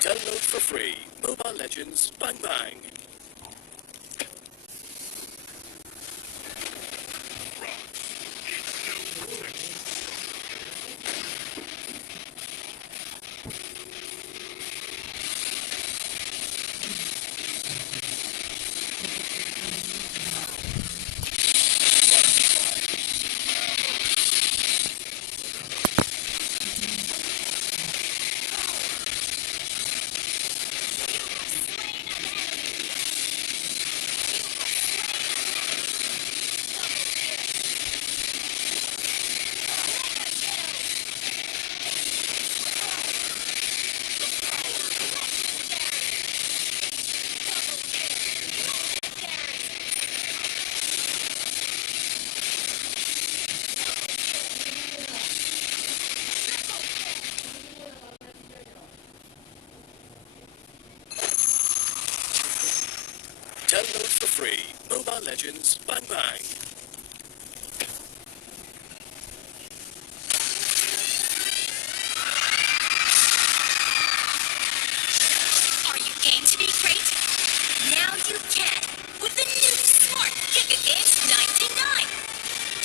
Download for free Mobile Legends Bang Bang. Download for free Mobile Legends Bang Bang. Are you game to be great? Now you can with the new Smart Giga Games 99.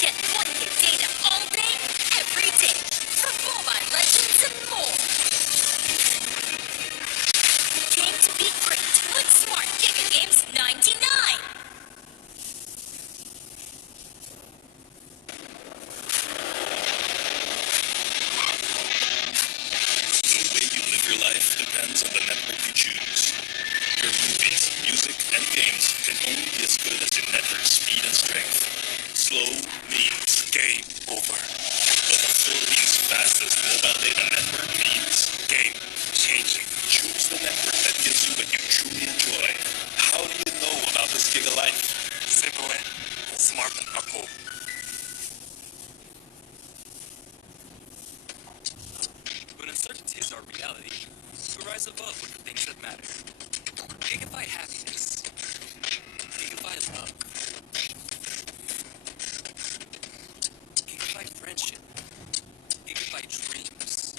Get 1 gig data all day, every day for Mobile Legends and more. Game to be great with Smart Giga Games 99. The way you live your life depends on the network you choose. Your movies, music, and games can only be as good as your network speed and strength. Slow means game over. But the Philippines' fastest mobile data network means game changing. Choose the network that gives you what you truly enjoy. How do you know about this Giga Life? Simple and smart and ako. When uncertainties are reality, we rise above with the things that matter. Gigabyte happiness. Gigabyte love. Gigabyte friendship. Gigabyte dreams.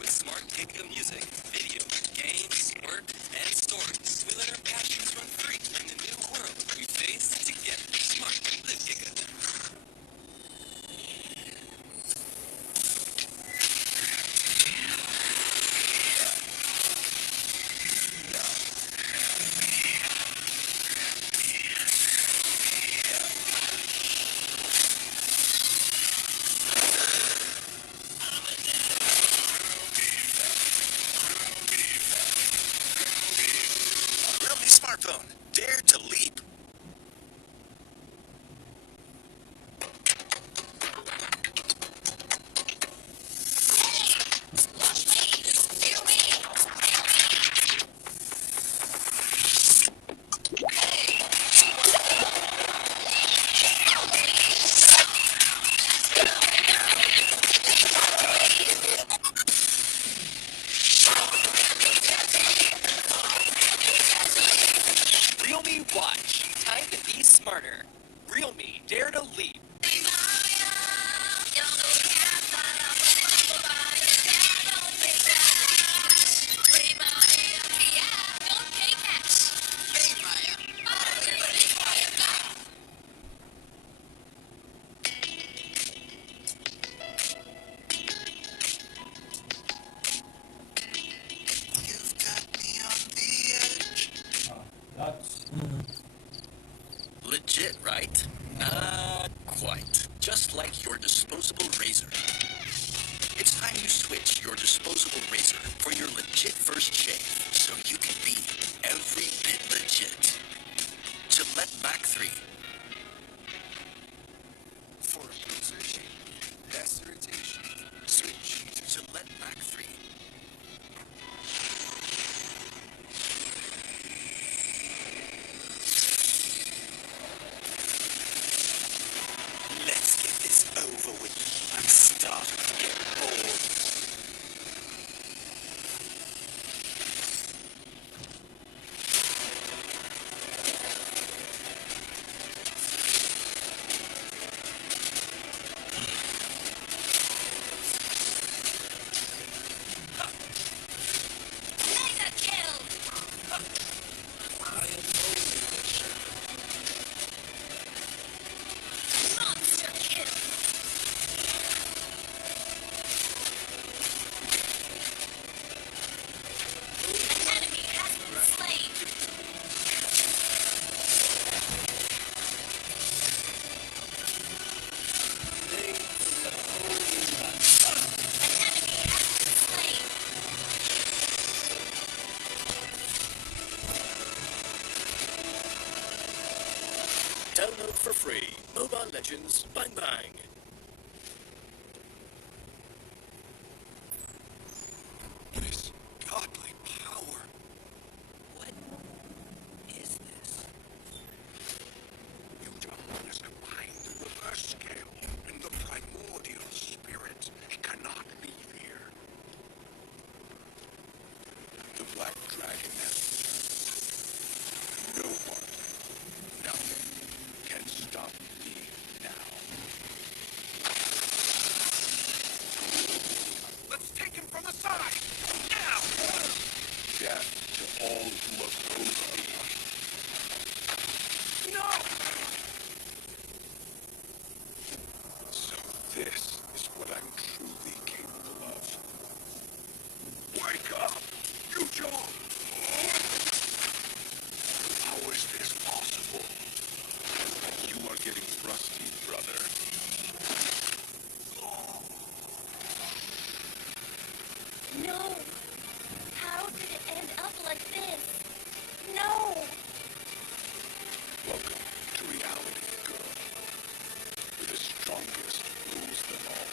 With smart Giga music, video, games, work, and stories, we let our passions run free in the new world we face together. Smart, live Giga. Realme smartphone. Dare to leap. Realme Watch. Time to be smarter. Realme Dare to Leap. You've got me on the edge. That's Legit, right? Not quite. Just like your disposable razor. It's time you switch your disposable razor for your legit first shave so you can be every bit legit. Gillette Mac 3. For a closer shave, less irritation, switch to Gillette Mac 3. Let's get this over with. I'm starting to get bored. free. Mobile Legends Bang Bang. This godly power. What is this? Yujong is combined the reverse scale and the primordial spirit. It cannot leave here. The Black Dragon has returned. No one, nothing can stop me now. Let's take him from the side! Now! Death to all who oppose me. No! So this is what I'm truly capable of. Wake up! Yujong! How is this possible? You are getting rusty, brother. No! How did it end up like this? No! Welcome to reality, girl. Where the strongest rules them all.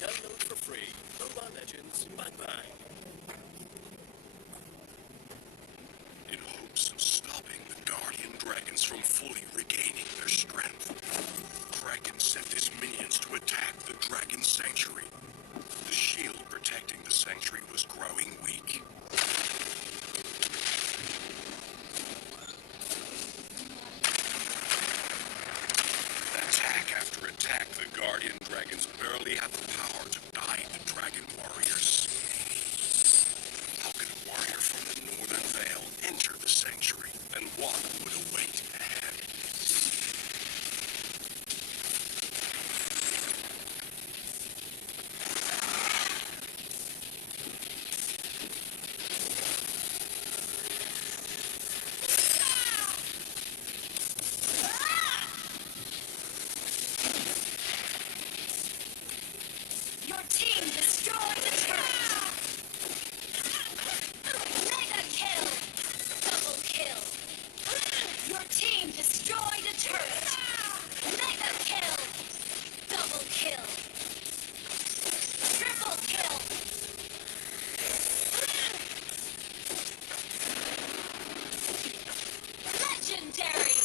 Download for free. Mobile Legends Bang Bang. In hopes of stopping the Guardian Dragons from fully regaining their strength, Kraken sent his minions to attack the Dragon Sanctuary. The shield protecting the sanctuary was growing weak. Attack after attack, the Guardian Dragons barely had the power to guide the Dragon Warriors. How could a warrior from the Northern Vale enter the sanctuary, and what would await ahead? Your team destroyed the turret! Mega kill! Double kill! Your team destroyed a turret! Mega kill! Double kill! Triple kill! Legendary!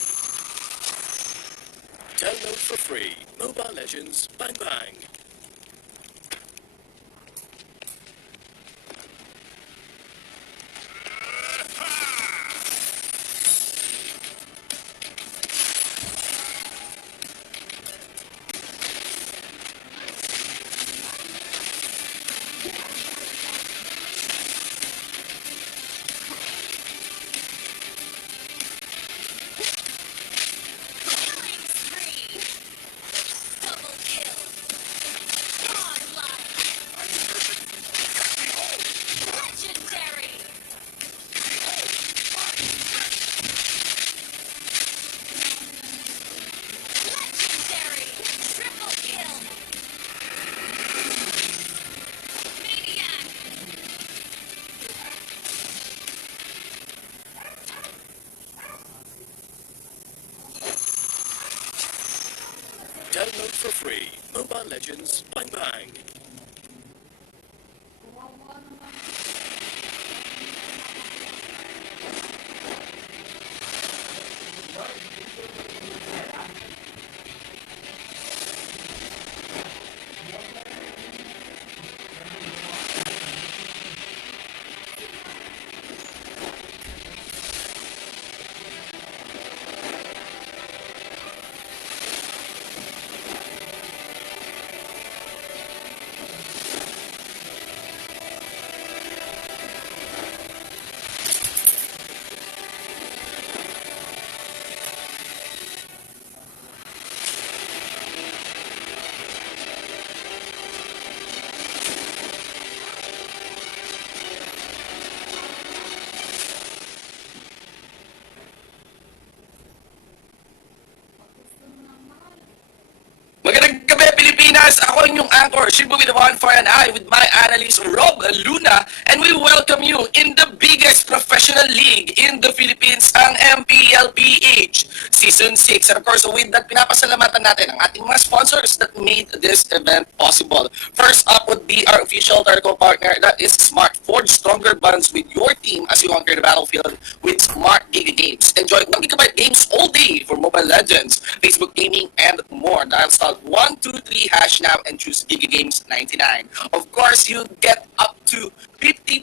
Download for free. Mobile Legends Bang Bang. Killing spree! Double kill! Godlike! Legendary! Legendary! Triple kill! Maniac! Download for free. Mobile Legends Bang Bang. Ako inyong anchor, Shibu with the one for an eye with my analyst Rob Luna, and we welcome you in the biggest professional league in the Philippines, ang MPL-PH Season 6. And of course, with that, pinapasalamatan natin ang ating mga sponsors that made this event possible. First up would be our official telco partner, that is Smart. Forge stronger bonds with your team as you conquer the battlefield with Smart Giga Games. Enjoy 1 GB games all day for Mobile Legends, Facebook Gaming, and more. Dial star 123 hash now and choose Giga Games 99. Of course, you get up to 50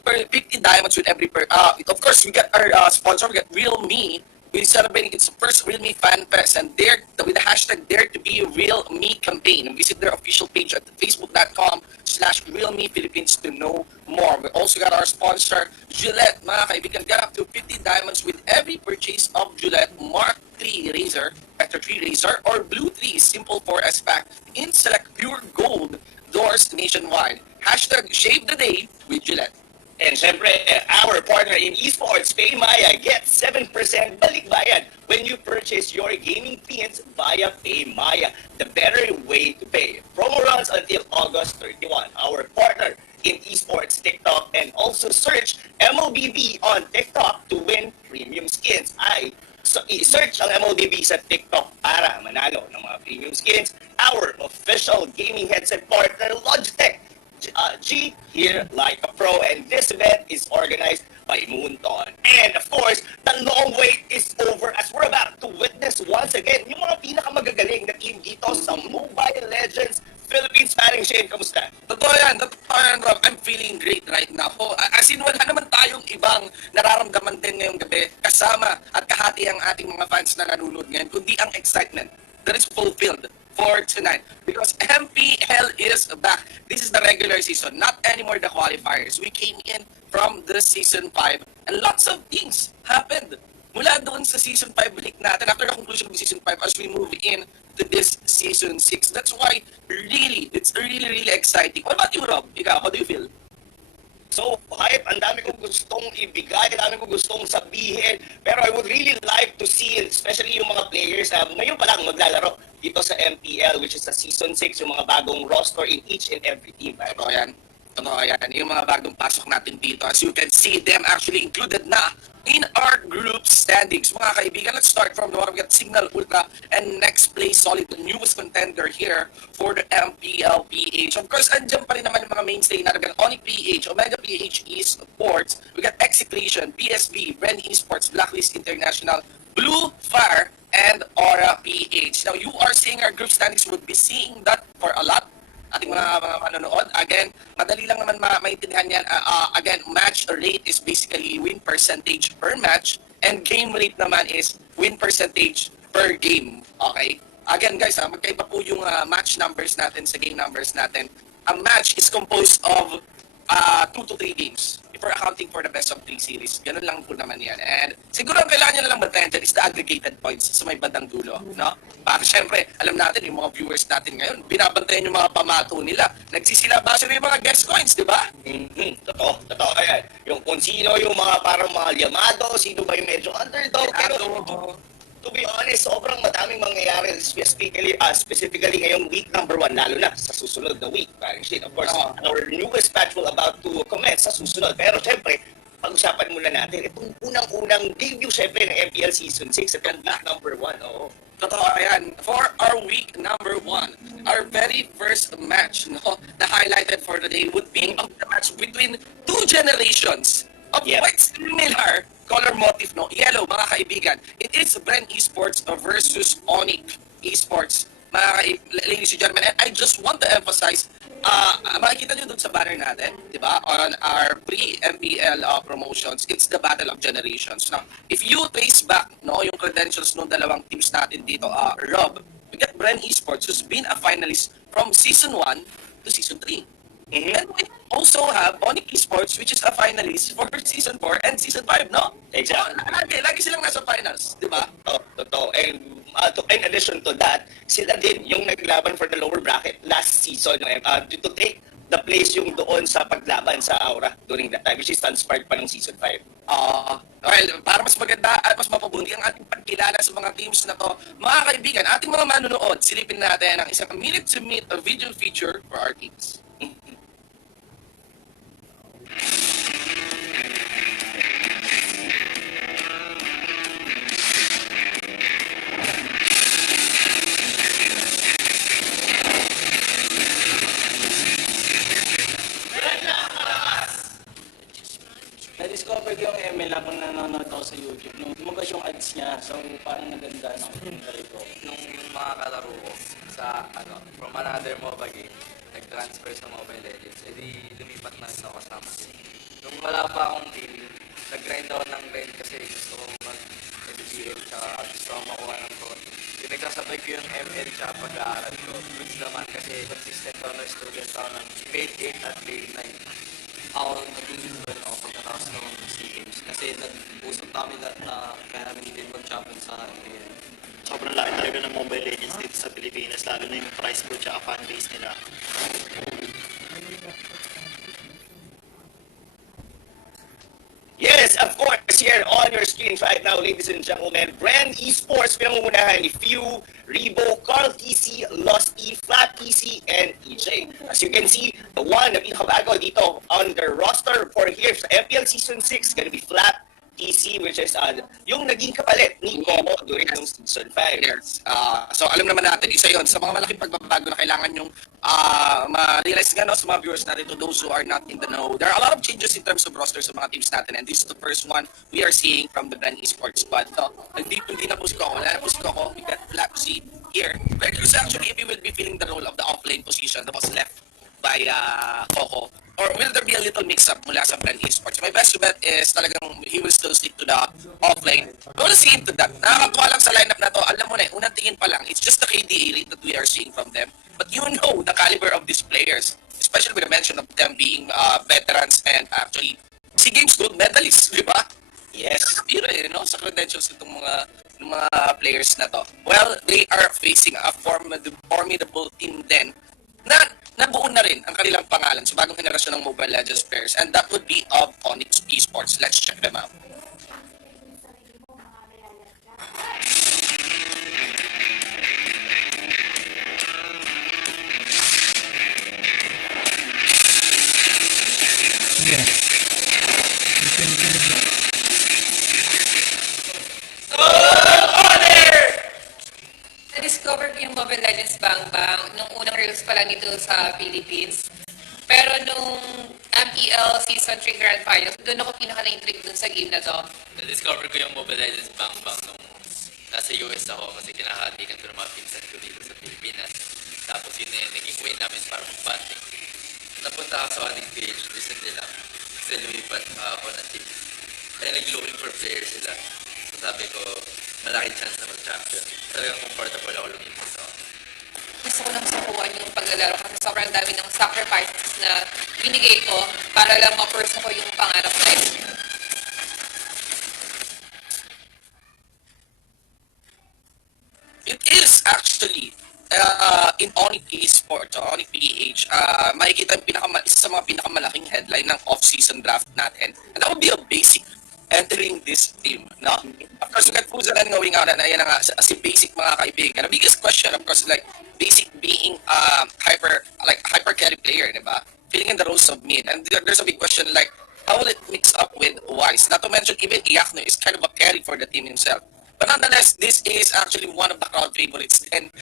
diamonds with every of course, we got our sponsor, we got Real Me. We're celebrating its first Real Me Fan Fest, and there with the hashtag Dare to Be Real Me campaign. Visit their official page at facebook.com/RealMePhilippines to know more. We also got our sponsor, Gillette. Mga kaibigan, get up to 50 diamonds with every purchase of Gillette Mark 3 Razor, Vector 3 Razor, or Blue 3 Simple 4S Pack in select pure gold doors nationwide. Hashtag Shave the Day with Gillette. And syempre, our partner in Esports, PayMaya, get 7% balik bayad when you purchase your gaming pins via PayMaya, the better way to pay. Promo runs until August 31. Our partner in Esports, TikTok, and also search MLBB on TikTok to win premium skins. So i-search ang MLBB sa TikTok para manalo ng mga premium skins. Our official gaming headset partner, Logitech. G here like a pro, and this event is organized by Moonton. And of course, the long wait is over as we're about to witness once again yung mga pinakamagagaling na team dito sa Mobile Legends Philippines. Paring Shane, kamusta? Totoo yan, Rob. I'm feeling great right now. As in, wala naman tayong ibang nararamdaman din ngayong gabi kasama at kahati ang ating mga fans na nanonood ngayon, kundi ang excitement that is fulfilled for tonight, because MPL is back. This is the regular season, not anymore the qualifiers. We came in from the season 5 and lots of things happened mula doon sa season 5 league natin after the conclusion of the season 5 as we move in to this season 6. That's why it's really exciting. What about you, Rob? Ikaw, how do you feel? So, hype, ang dami kong gustong ibigay, ang dami kong gustong sabihin, pero I would really like to see, especially yung mga players na ngayon pa lang maglalaro dito sa MPL, which is sa Season 6, yung mga bagong roster in each and every team. Totoo yan. Yung mga bagong pasok natin dito. As you can see, them actually included na in our group standings. Mga kaibigan, let's start from the one we got Signal Ultra and next place solid, the newest contender here for the MPL-PH. Of course, andyan pa rin naman yung mga mainstay natin. We got Onic PH, Omega PH Esports, we got Execution, PSB, Bren Esports, Blacklist International, Blue Fire, and Aura PH. Now, you are seeing our group standings. Would be seeing that for a lot ating mga manonood. Again, madali lang naman maintindihan yan. Again, match rate is basically win percentage per match, and game rate naman is win percentage per game. Okay? Again, guys, magkaiba po yung match numbers natin sa game numbers natin. A match is composed of 2 to 3 games. If we're accounting for the best of 3 series, ganun lang po naman yan. And siguro ang kailangan nyo na lang bantayan dyan is the aggregated points sa may bandang dulo. No? Para syempre, alam natin yung mga viewers natin ngayon, binabantayan yung mga pamato nila. Nagsisilabasa na yung mga guest coins, di ba? Totoo yan. Yung kung sino yung mga parang mga liyamado, sino ba yung medyo underdog. Pero to be honest, sobrang madaming mangyayari specifically ngayong week number 1, lalo na sa susunod na week. Of course, our newest batch will about to commence sa susunod. Pero syempre, pag-usapan muna natin itong unang-unang debut syempre ng MPL Season 6 at week number 1. Totoo yan. For our week number 1, our very first match na highlighted for the day would be the match between 2 generations of quite similar color motif, yellow, mga kaibigan. It is Bren Esports versus Onic Esports, ladies and gentlemen. And I just want to emphasize, makikita nyo dun sa banner natin, di ba? On our pre-MPL promotions, it's the battle of generations. Now, if you trace back yung credentials ng dalawang teams natin dito, Rob, we got Bren Esports who's been a finalist from Season 1 to Season 3. And we also have Onic Esports, which is a finalist for Season 4 and Season 5, no? Exactly. Lagi silang nasa finals, di ba? Totoo. And in addition to that, sila din yung naglaban for the lower bracket last season to take the place yung doon sa paglaban sa Aura during that time, which is transpired pa ng Season 5. Well, para mas maganda at mas mapabuti ang ating pagkilala sa mga teams na to, mga kaibigan, ating mga manunood, silipin natin ang isang minute-to-minute video feature for our teams. Na-discover ko yung ML habang nanonood ako sa YouTube. Nung lumabas yung ads niya, so parang naganda ng commentary ko. Nung yung mga kalaro ko sa, from another MOBA game, nag-transfer sa Mobile Legends, edi lumipat na rin ako kasama. Nung wala pa akong team, nag-grind ako ng grind kasi gusto ko mag-MPL, tsaka gusto ko makuha ng phone. Pinagsasabay ko yung ML tsaka pag-aaral ko. Goods naman kasi consistent ako na student ako ng grade 8 at grade 9. Ako nag-enjoy ako pagkatapos ng SEA Games kasi nag-usap kami lahat na kaya namin din mag-champion sa MPL. Sobrang laki talaga ng Mobile Legends dito sa Pilipinas, lalo na yung price pool at fanbase nila. Yes, of course, here on your screens right now, ladies and gentlemen, Bren Esports, pinangungunahan ni Few, Rebo, Carl TC, Lost E, Flat TC, and EJ. As you can see, the one na pinakabago dito on the roster for here sa MPL Season 6 gonna be Flat TC, which is yung naging kapalit ni Coco during ng Season 5. Yes. So alam naman natin, isa yon sa mga malaking pagbabago na kailangan yung ma-realize nga no, sa mga viewers natin, to those who are not in the know. There are a lot of changes in terms of roster sa mga teams natin, and this is the first one we are seeing from the Bren Esports squad. So, hindi na po si Coco. Wala na po si Coco. We got Black C here. Very curious actually if he will be filling the role of the offlane position that was left by Coco. Or will there be a little mix-up mula sa Bren Esports? My best bet is talagang he will still stick to the offlane. We'll see into that. Nakakatuwa lang sa lineup na to. Alam mo na, unang tingin pa lang, it's just the KDA rate that we are seeing from them. But you know the caliber of these players, especially with the mention of them being veterans and actually SEA Games gold medalists, di ba? Yes. Biro eh, no? Sa credentials itong mga players na to. Well, they are facing a formidable team then na nabuo na rin ang kanilang pangalan sa bagong henerasyon ng Mobile Legends players, and that would be of Onic Esports. Let's check them out. Na-discover ko yung Mobile Legends Bang Bang nung unang release pa lang dito sa Philippines. Pero nung MPL Season 3 Grand Finals, doon ako pinaka-na-intrigue dun sa game na to. Na-discover ko yung Mobile Legends Bang Bang nung nasa US ako kasi kinakalikan ko ng mga pinsan ko dito sa Pilipinas. Tapos yun na yung naging way namin para mag-banding. Napunta ako sa Onic PH recently lang kasi lumipat ako na team. Kaya nag-looking for players sila. So sabi ko, malaki chance na mag-champion. Talagang comfortable ako lumipas ako. Gusto ko lang sakuhan yung paglalaro kasi sobrang dami ng sacrifices na binigay ko para lang ma-pursue ko yung pangarap na yun. It is actually in Onic Esports, Onic PH, makikita yung isa sa mga pinakamalaking headline ng off-season draft natin. And that would be a basic entering this team, no? Of course, we got Puzalan going out, and ayan na nga, as in basic mga kaibigan. The biggest question, of course, like, basic being hyper carry player, di ba? Filling in the roles of mid. And there's a big question, like, how will it mix up with Wise? Not to mention, even Iakno is kind of a carry for the team himself. But nonetheless, this is actually one of the crowd favorites. And,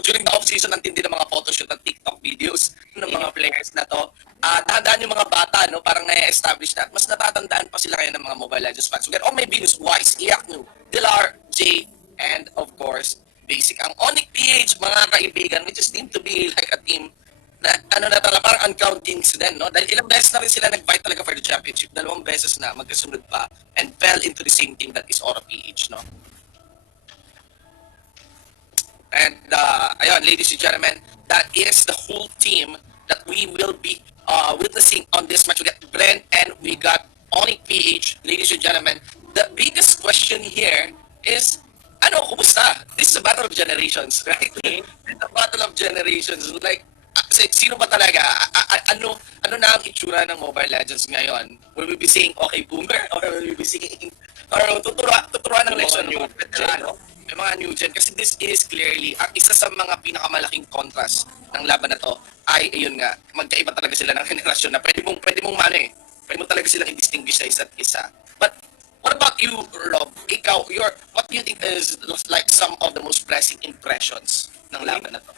during the off-season, ang tindi ng mga photoshoot at TikTok videos ng mga players na to. Tandaan yung mga bata, no? Parang na-establish na. Mas natatandaan pa sila ngayon ng mga Mobile Legends fans. So, get all my Venus, Wise, Iakno, Dilar, Jay, and of course, Basic. Ang Onic PH, mga kaibigan, we just seem to be like a team na parang uncountings din, no? Dahil ilang beses na rin sila nag-fight talaga for the championship. 2 beses na magkasunod pa and fell into the same team that is Aura PH, no? And ayun, ladies and gentlemen, that is the whole team that we will be witnessing on this match. We got Bren and we got Onic PH. Ladies and gentlemen, the biggest question here is, kumusta? This is a battle of generations, right? It's a battle of generations. Like, sino ba talaga? Ano na ang itsura ng Mobile Legends ngayon? Will we be seeing okay boomer or will we be seeing or tuturuan ng lesson ng mga veterano? May mga new gen kasi this is clearly isa sa mga pinakamalaking contrast ng laban na to ay ayun nga magkaiba talaga sila ng henerasyon na pwede mo talaga silang i-distinguish sa isa't isa. But what about you, Rob? What do you think is like some of the most pressing impressions ng laban na to?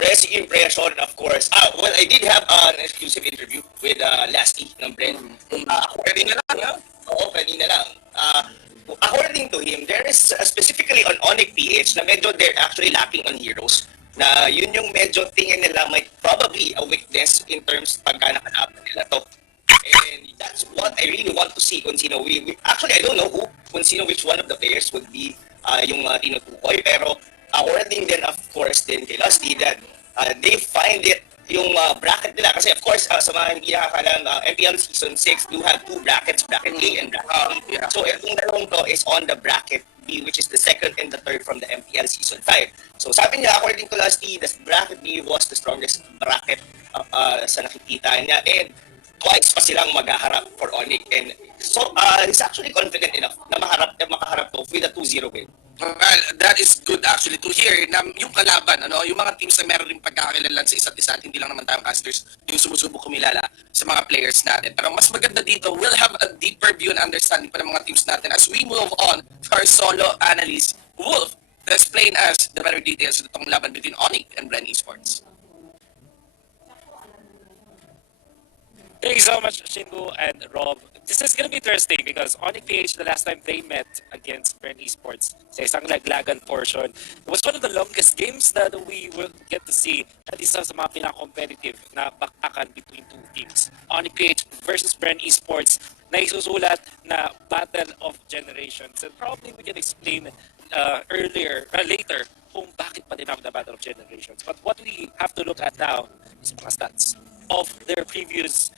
Pressing impression, of course. Well, I did have an exclusive interview with Lasty ng Bren. According na lang, ha? Oo, kanina lang. According to him, there is specifically on Onic PH na medyo they're actually lacking on heroes. Na yun yung medyo tingin nila might probably a weakness in terms pagka nakalaban nila to. And that's what I really want to see kung sino actually I don't know which one of the players would be yung tinutukoy pero according then of course din kay Lusty that they find it yung bracket nila kasi of course sa mga hindi nakakalang MPL season 6 you have two brackets, bracket A and bracket B. So itong dalawang to is on the bracket B which is the second and the third from the MPL season 5. So sabi niya according to Lusty the bracket B was the strongest bracket sa nakikita niya and twice pa silang maghaharap for Onic and so he's actually confident enough na makaharap to with a 2-0 win. Well, that is good actually to hear na yung kalaban, yung mga teams na meron rin pagkakakilanlan sa isa't isa at hindi lang naman tayong casters yung sumusubok kumilala sa mga players natin. Pero mas maganda dito, we'll have a deeper view and understanding pa ng mga teams natin as we move on to our solo analyst, Wolf, to explain us the better details of itong laban between Onic and Bren Esports. Thank you so much, Shingo and Rob. This is going to be interesting because Onic PH, the last time they met against Bren Esports sa isang laglagan portion, it was one of the longest games that we will get to see at isa sa mga pinaka-competitive na bakbakan between two teams. Onic PH versus Bren Esports na isusulat na Battle of Generations. And probably we can explain later kung bakit pa tinawag na Battle of Generations. But what we have to look at now is mga stats of their previous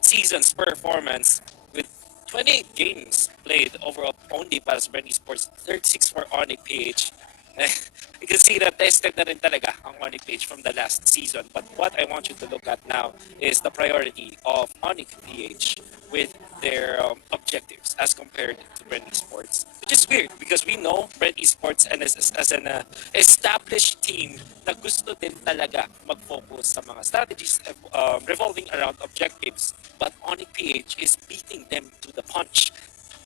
season's performance with 28 games played overall only para sa Bren Esports, 36 for Onic PH. You can see that tested na rin talaga ang Onic PH from the last season. But what I want you to look at now is the priority of Onic PH with their objectives as compared to Bren Esports. Which is weird because we know Bren Esports and as an established team na gusto din talaga mag-focus sa mga strategies revolving around objectives. But Onic PH is beating them to the punch.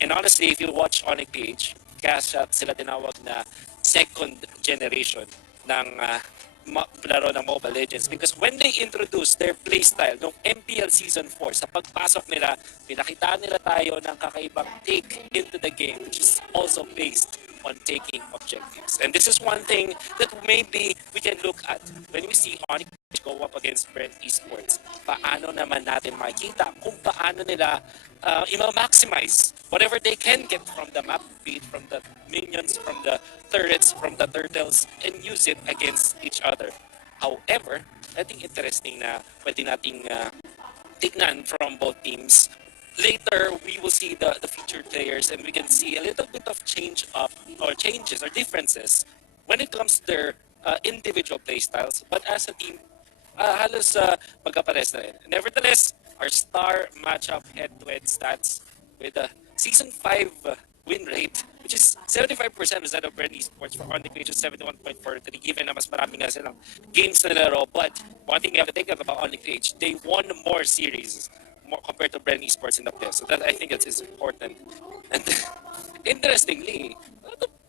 And honestly, if you watch Onic PH, kaya sila tinawag na second generation ng laro ng Mobile Legends because when they introduced their playstyle ng MPL Season 4, sa pagpasok nila, pinakita nila tayo ng kakaibang take into the game which is also based on taking objectives. And this is one thing that maybe we can look at when we see Onic go up against Bren Esports. Paano naman natin makikita kung paano nila i-maximize whatever they can get from the map, be it from the minions, from the turrets, from the turtles, and use it against each other. However, I think interesting na pwede nating tignan from both teams. Later, we will see the featured players and we can see a little bit of changes or differences when it comes to their individual playstyles. But as a team, halos magkapares na rin. Nevertheless, our star matchup head-to-head stats with a Season 5 win rate, which is 75% instead of Bren Esports for Onic PH is 71.43, given na mas marami nga silang games na nilaro. But one thing you have to think about Onic PH, they won more series compared to Bren Esports in the playoffs. So that I think that is important. And interestingly,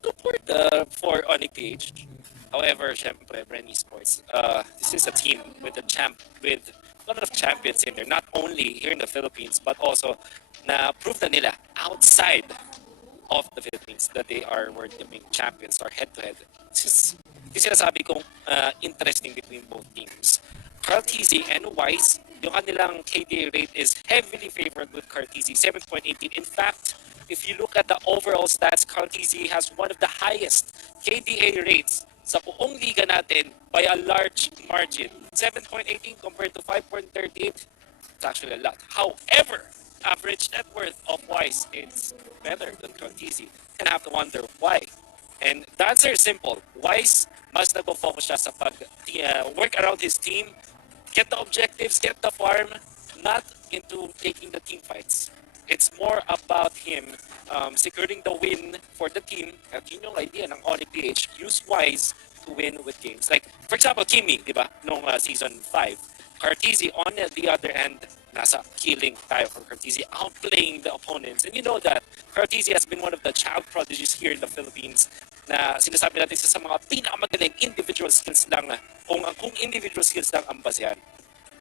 support for Onic PH. However, syempre, Bren Esports, this is a team with a lot of champions in there, not only here in the Philippines, but also na prove na nila outside of the Philippines that they are world gaming champions or head-to-head. This is sinasabi kong interesting between both teams. Cartesi and Wise, yung kanilang KDA rate is heavily favored with Cartesi, 7.18. In fact, if you look at the overall stats, Cartesi has one of the highest KDA rates sa buong liga natin by a large margin. 7.18 compared to 5.38. It's actually a lot. However, average net worth of Wise is better than Cartesi. And I have to wonder why. And the answer is simple. Wise mas nagpo-focus siya sa work around his team, get the objectives, get the farm, not into taking the team fights. It's more about him securing the win for the team. At yun yung idea ng Onic PH, use wise to win with games. Like, for example, Kimi, di ba? Nung season 5. Cartesi, on the other end, nasa killing tayo for Cartesi, outplaying the opponents. And you know that Cartesi has been one of the child prodigies here in the Philippines na sinasabi natin sa mga pinakamagaling individual skills lang kung individual skills lang ang basehan.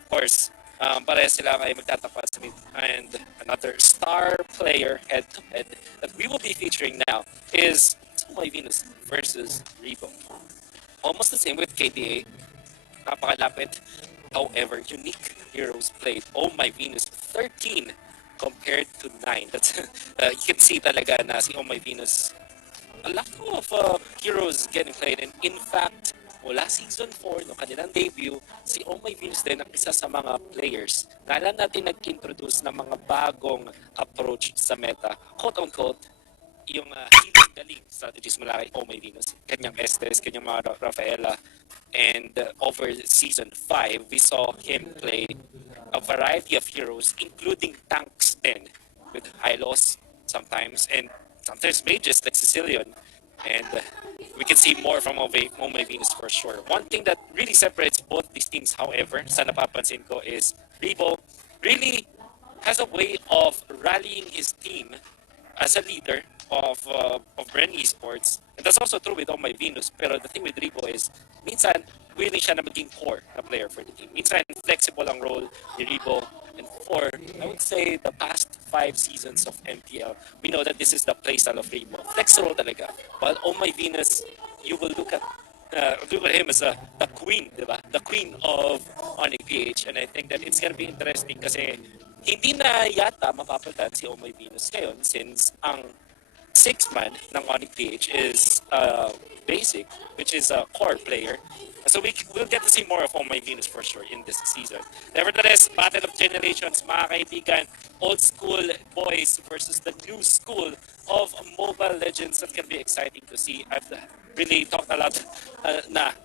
Of course, parehas sila kayo magtatapat sa mid. And another star player head-to-head that we will be featuring now is My Venus versus Rebo. Almost the same with KDA. Napakalapit. However, unique heroes played. Oh My Venus, 13 compared to 9. That's you can see talaga na si Oh My Venus, a lot of heroes getting played. And in fact, mula season 4, no kanilang debut, si Oh My Venus din ang isa sa mga players na alam natin nag-introduce ng mga bagong approach sa meta. Quote-unquote, yung healing galing strategies mula kay Oh My Venus. Kanyang Estes, kanyang mga Rafaela. And over season 5, we saw him play a variety of heroes, including tanks then, with Hylos sometimes, and sometimes mages like Sicilian. And we can see more from Oh My Venus for sure. One thing that really separates both these teams, however, sa napapansin ko is Rebo really has a way of rallying his team as a leader of Bren Esports. And that's also true with Oh My Venus. Pero the thing with Rebo is, minsan, willing siya na maging core na player for the team. Minsan, flexible ang role ni Rebo. And for, I would say, the past 5 seasons of MPL, we know that this is the playstyle of Rebo. Flex role talaga. While Oh My Venus, you will look at him as the queen, diba? The queen of Onic PH. And I think that it's gonna be interesting kasi hindi na yata mapapalitan si Oh My Venus ngayon since ang 6-man ng Onic PH is Basic, which is a core player. So we'll get to see more of Oh My Venus for sure in this season. Nevertheless, Battle of Generations, mga kaibigan, old school boys versus the new school of Mobile Legends. That can be exciting to see. I've really talked a lot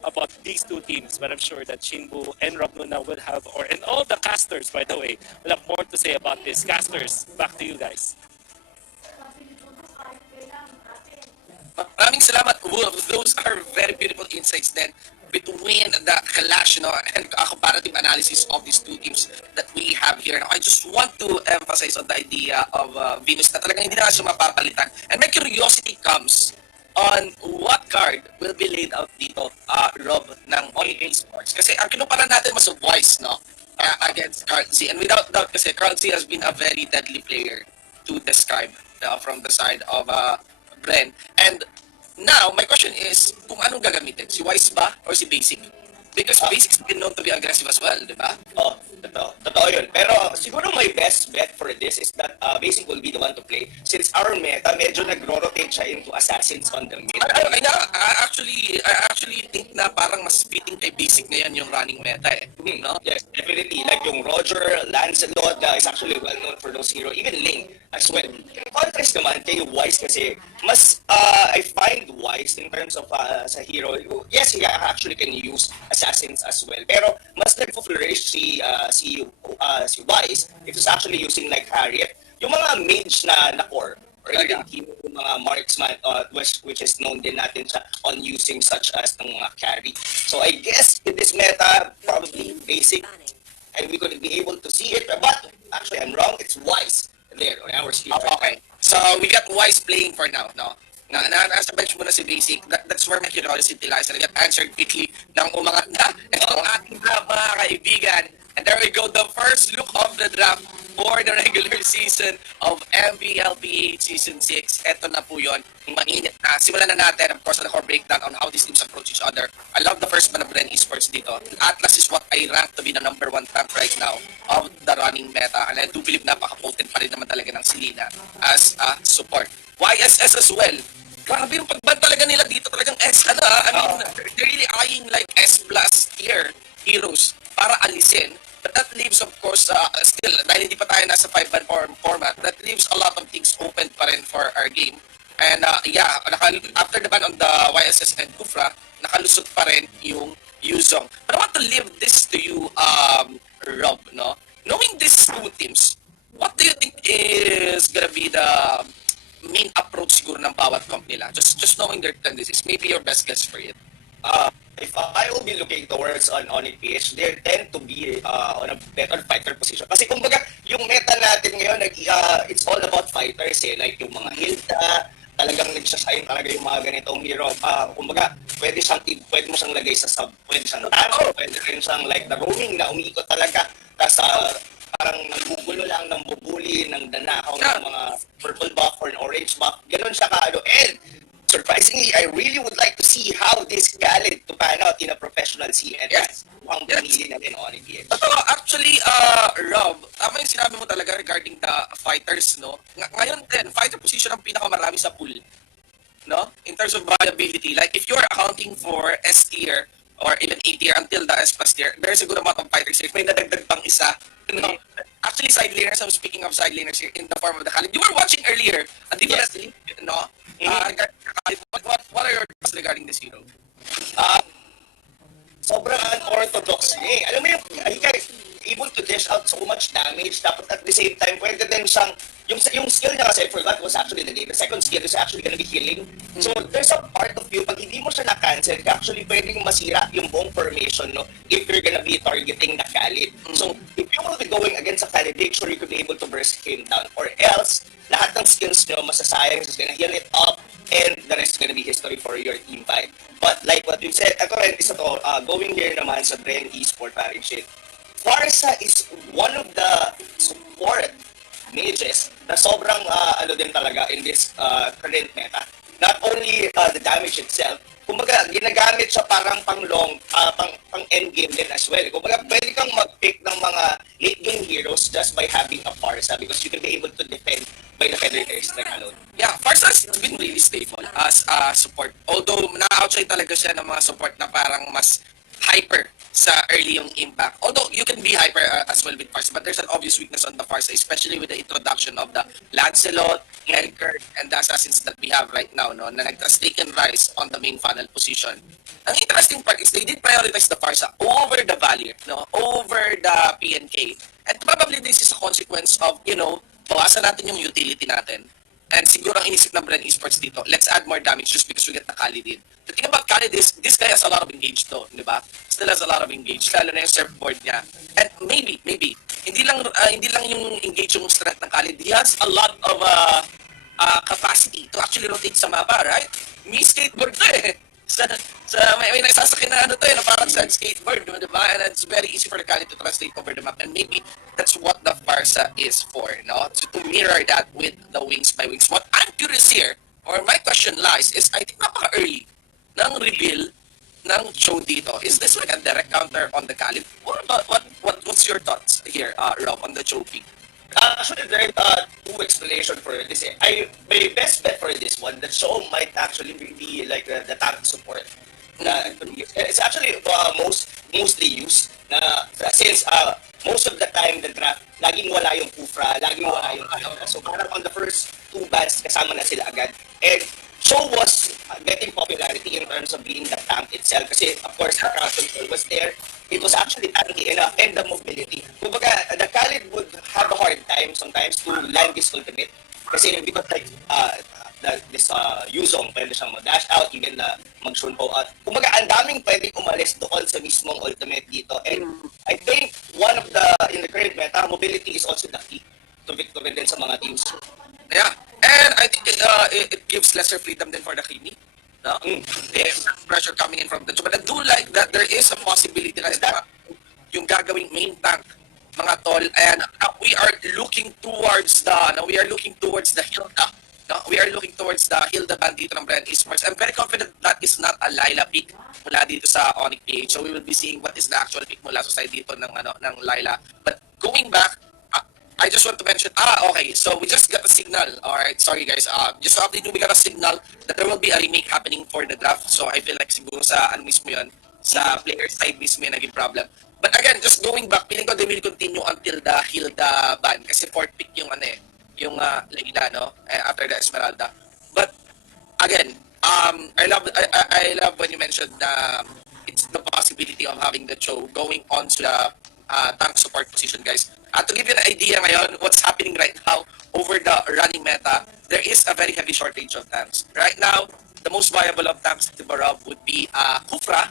about these two teams, but I'm sure that Shinbu and Rob Luna will have, and all the casters, by the way, will have more to say about this. Casters, back to you guys. Maraming salamat, Wolf. Those are very beautiful insights then between the clash, and comparative analysis of these two teams that we have here. Now, I just want to emphasize on the idea of Venus na talagang hindi na siya mapapalitan. And my curiosity comes on what card will be laid out dito, Rob, ng Onic Esports. Kasi ang kinumpara natin mas voice, against Carl Z. And without doubt, kasi Carl Z has been a very deadly player to describe from the side of Bren. And now, my question is, kung anong gagamitin? Si Wise ba or si Basic? Because Basic's been known to be aggressive as well, di ba? Oh, totoo yun. Pero siguro my best bet for this is that Basic will be the one to play since our meta medyo nagro-rotate siya into assassins on the mid. I actually think na parang mas fitting kay Basic ngayon yung running meta no? Yes, definitely. Like yung Roger, Lancelot is actually well known for those heroes. Even Ling as well. Contrast naman kay Wise kasi mas I find Wise in terms of sa hero. Yes, he actually can use assassins as well. Pero mas nagpo-flourish si Wise if he's actually using like Harriet. Yung mga mage na core or even yung mga marksman which is known din natin siya on using such as ng mga carry. So I guess in this meta, probably Basic, and we could be able to see it. But actually, I'm wrong. It's Wise there on our screen. Okay. So we got Wise playing for now, no? Nasa bench muna si Basic. That's where my curiosity lies. And I got answered quickly ng umangat na itong ating draft, mga kaibigan. And there we go, the first look of the draft for the regular season of MPL-PH Season 6. Ito na po yun. Mainit na. Simulan na natin, of course, the core breakdown on how these teams approach each other. I love the first man of Bren Esports dito. Atlas is what I rank to be the number 1 tank right now of the running meta. And I do believe napaka-potent pa rin naman talaga ng Selena as a support. YSS as well. Grabe yung pagban talaga nila dito. Talagang S, they're really eyeing like S plus tier heroes para alisin. But that leaves, of course, still, dahil hindi pa tayo nasa 5-man format, that leaves a lot of things open pa rin for our game. And after the ban on the YSS and Kufra, nakalusot pa rin yung Yuzong. But I want to leave this to you, Rob, no? Knowing these two teams, what do you think is gonna be the main approach siguro ng bawat company nila? Just knowing their tendencies, maybe your best guess for it. If I will be looking towards on Onic PH, they tend to be on a better fighter position. Kasi kumbaga, yung meta natin ngayon, it's all about fighters eh. Like yung mga Hilda, talagang nagsashine talaga yung mga ganitong hero. Kumbaga, pwede mo siyang lagay sa sub, pwede siyang tango, pwede rin siyang like the roaming na umiikot talaga. Tapos parang nanggugulo lang, ng bubuli, ng danakaw, ng mga purple buff or an orange buff. Ganon siya kaano. And surprisingly, I really would like to see how this galit to pan out in a professional scene. And that's ang pinili natin on PH. Actually, Rob, tama yung sinabi mo talaga regarding the fighters, no? Ngayon din, fighter position ang pinakamarami sa pool, no? In terms of viability. Like, if you're accounting for S tier or even A tier until the S plus tier, there's a good amount of fighters here. May nadagdag pang isa, no? Actually, side laners, I'm speaking of side laners here in the form of the Khalid. You were watching earlier, yes. No? What are your thoughts regarding this hero? Sobrang unorthodox eh. Alam mo yung guys, able to dish out so much damage, tapos at the same time, pwede din siyang, yung skill niya kasi, I forgot was actually the second skill is actually gonna be healing. So, there's a part of you, pag hindi mo siya na-cancel, actually pwedeng masira yung buong formation, no? If you're gonna be targeting the Khalid. So, if you will be going against a Khalid, make sure you could be able to burst him down. Or else, lahat ng skills nyo, masasayang, is gonna heal it up, and the rest is gonna be history for your team fight. But like what we've said, ito rin, isa to, going here naman sa Bren Esports parang shit. Farsa is one of the support mages na sobrang ano din talaga in this current meta. Not only the damage itself, kumbaga ginagamit siya parang pang-long, pang-endgame din as well. Kumbaga pwede kang mag-pick ng mga late game heroes just by having a Farsa because you can be able to defend by the Predators like alone. Yeah, Farsa has been really stable as support. Although na-outside talaga siya ng mga support na parang mas hyper sa early yung impact. Although you can be hyper as well with Farsa, but there's an obvious weakness on the Farsa, especially with the introduction of the Lancelot, Edgar, and the assassins that we have right now, no, na has taken rise on the main funnel position. Ang interesting part is they did prioritize the Farsa over the Valier, no, over the PNK. And probably this is a consequence of, bawasan natin yung utility natin. And siguro ang inisip ng Bren Esports dito, let's add more damage just because we get the Khalid in. The thing about Khalid is, this guy has a lot of engage though, di ba? Still has a lot of engage, lalo na yung surfboard niya. And maybe, hindi lang yung engage yung strength ng Khalid. He has a lot of capacity to actually rotate sa mapa, right? May skateboard to eh. May nagsasakyan na na parang sa skateboard, di ba? And it's very easy for the Khalid to translate over the map. And maybe that's what the Farsa is for, no? To mirror that with the wings by wings. What I'm curious here, or my question lies, is I think napaka-early ng reveal ng show dito. Is this like a direct counter on the Khalid? What's your thoughts here, Rob, on the show pick? Actually, there are two explanations for this. My best bet for this one, the show might actually be like the tank support. It's actually mostly used since most of the time the draft, laging wala yung Kufra, laging wala yung so parang on the first two bans, kasama na sila agad. And show was getting popularity in terms of being the tank itself kasi of course the crowd control was there. It was actually tanky enough and the mobility. Kumbaga, the Khalid would have a hard time sometimes to land this ultimate. Kasi because like this Yuzong, pwede siyang mag-dash out, even mag-shunpo out. Kumbaga, ang daming pwedeng umalis doon sa mismong ultimate dito. And I think one of in the current meta, mobility is also the key to victory din sa mga teams. Yeah, and I think it gives lesser freedom than for the Kimi. No? There's pressure coming in from the job. But I do like that there is a possibility na yung gagawing main tank, mga tol, and we are looking towards the Hilda. No? We are looking towards the Hilda band dito ng Bren Esports. I'm very confident that is not a Lila pick mula dito sa Onic PH. So we will be seeing what is the actual pick mula sa side dito ng Lila. But going back, I just want to mention, okay, so we just got a signal. Alright, sorry guys. Just to update you, we got a signal that there will be a remake happening for the draft. So I feel like siguro sa mismo yun, sa player side mismo yun naging problem. But again, just going back, feeling ko they will continue until the Hilda ban. Kasi fourth pick yung yung Leila, no? After the Esmeralda. But again, I love when you mentioned it's the possibility of having the show going on to the tank support position, guys. To give you an idea ngayon, what's happening right now over the running meta, there is a very heavy shortage of tanks. Right now, the most viable of tanks to Barab would be Kufra,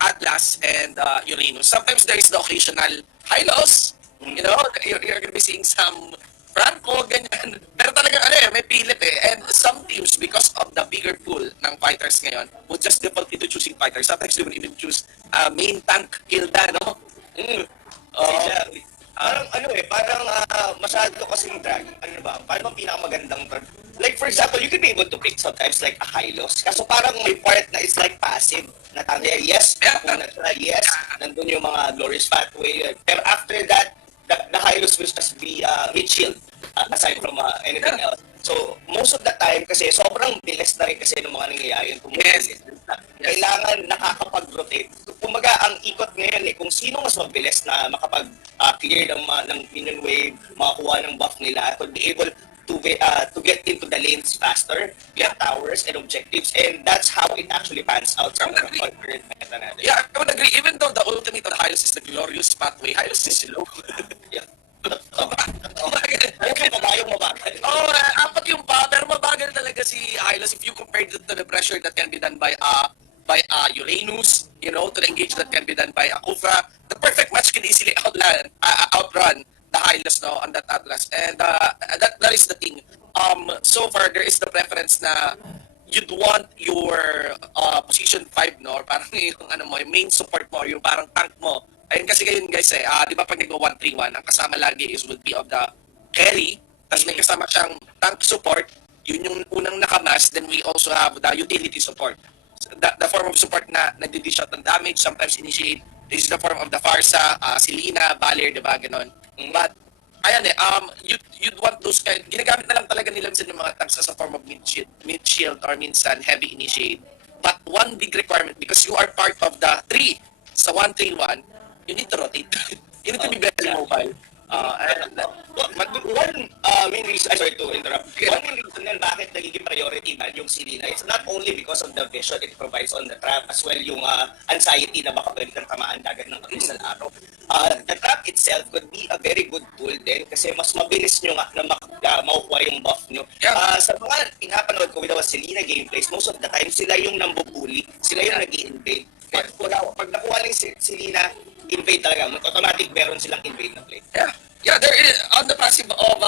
Atlas, and Uranus. Sometimes there is the occasional Hylos. You know, you're gonna be seeing some Franco, ganyan. Pero talagang may pilit eh. And some teams, because of the bigger pool ng fighters ngayon, would just default into choosing fighters. Sometimes they would even choose main tank Hilda, no? Exactly. Parang masyado kasing drag. Ano ba? Paano ang pinakamagandang drag? Like for example, you could be able to pick sometimes like a Hylos. Kaso parang may part na is like passive. Natangya, yes, napunat na, yes, nandun yung mga glorious pathway. Pero after that, the Hylos will just be mid-shield aside from anything else. So, most of the time, kasi sobrang bilis na rin kasi ng mga nangyayari. Yes. Kailangan nakakapag-rotate. Kumbaga, ang ikot ngayon kung sino mas mabilis na makapag-clear ng minion wave, makakuha ng buff nila, to be able to get into the lanes faster, get towers and objectives, and that's how it actually pans out from the current meta natin. Yeah, I would agree. Even though the ultimate of Hylos is the glorious pathway, Hylos is slow. Yeah. Apat yung pa, pero mabagal talaga si Hylos if you compare it to the pressure that can be done by Uranus, you know, to the engage that can be done by Kufra. The perfect match can easily outrun the Hylos, no, on that Atlas. And that is the thing. So far, there is the preference na you'd want your position 5, no, or parang yung main support mo, yung parang tank mo. Ayun kasi ngayon guys di ba pag nag-1-3-1, ang kasama lagi would be of the carry, tapos may kasama siyang tank support, yun yung unang nakamas, then we also have the utility support. So, the form of support na nagdi-dish out ng damage, sometimes initiate, this is the form of the Farsa, Selena, Balir, diba, ganon. But, ayan you'd want those ginagamit na lang talaga nila minsan yung mga tanks as a form of mid-shield or minsan heavy initiate. But one big requirement, because you are part of the 3 sa 1-3-1, you need to rotate. You need to be very mobile. One main reason, sorry to interrupt, one main reason yan bakit nagiging priority ba yung Selena, it's not only because of the vision it provides on the trap, as well yung anxiety na baka pwede kang tamaan agad ng isang araw. The trap itself could be a very good tool din kasi mas mabilis nyo nga na makukuha yung buff nyo. Sa mga pinapanood ko with the Selena gameplays, most of the time sila yung nambubuli, sila yung nag-i-invade. Pag nakuha lang si Selena, invade talaga. Automatic meron silang invade na play. Yeah, there is, on the passive of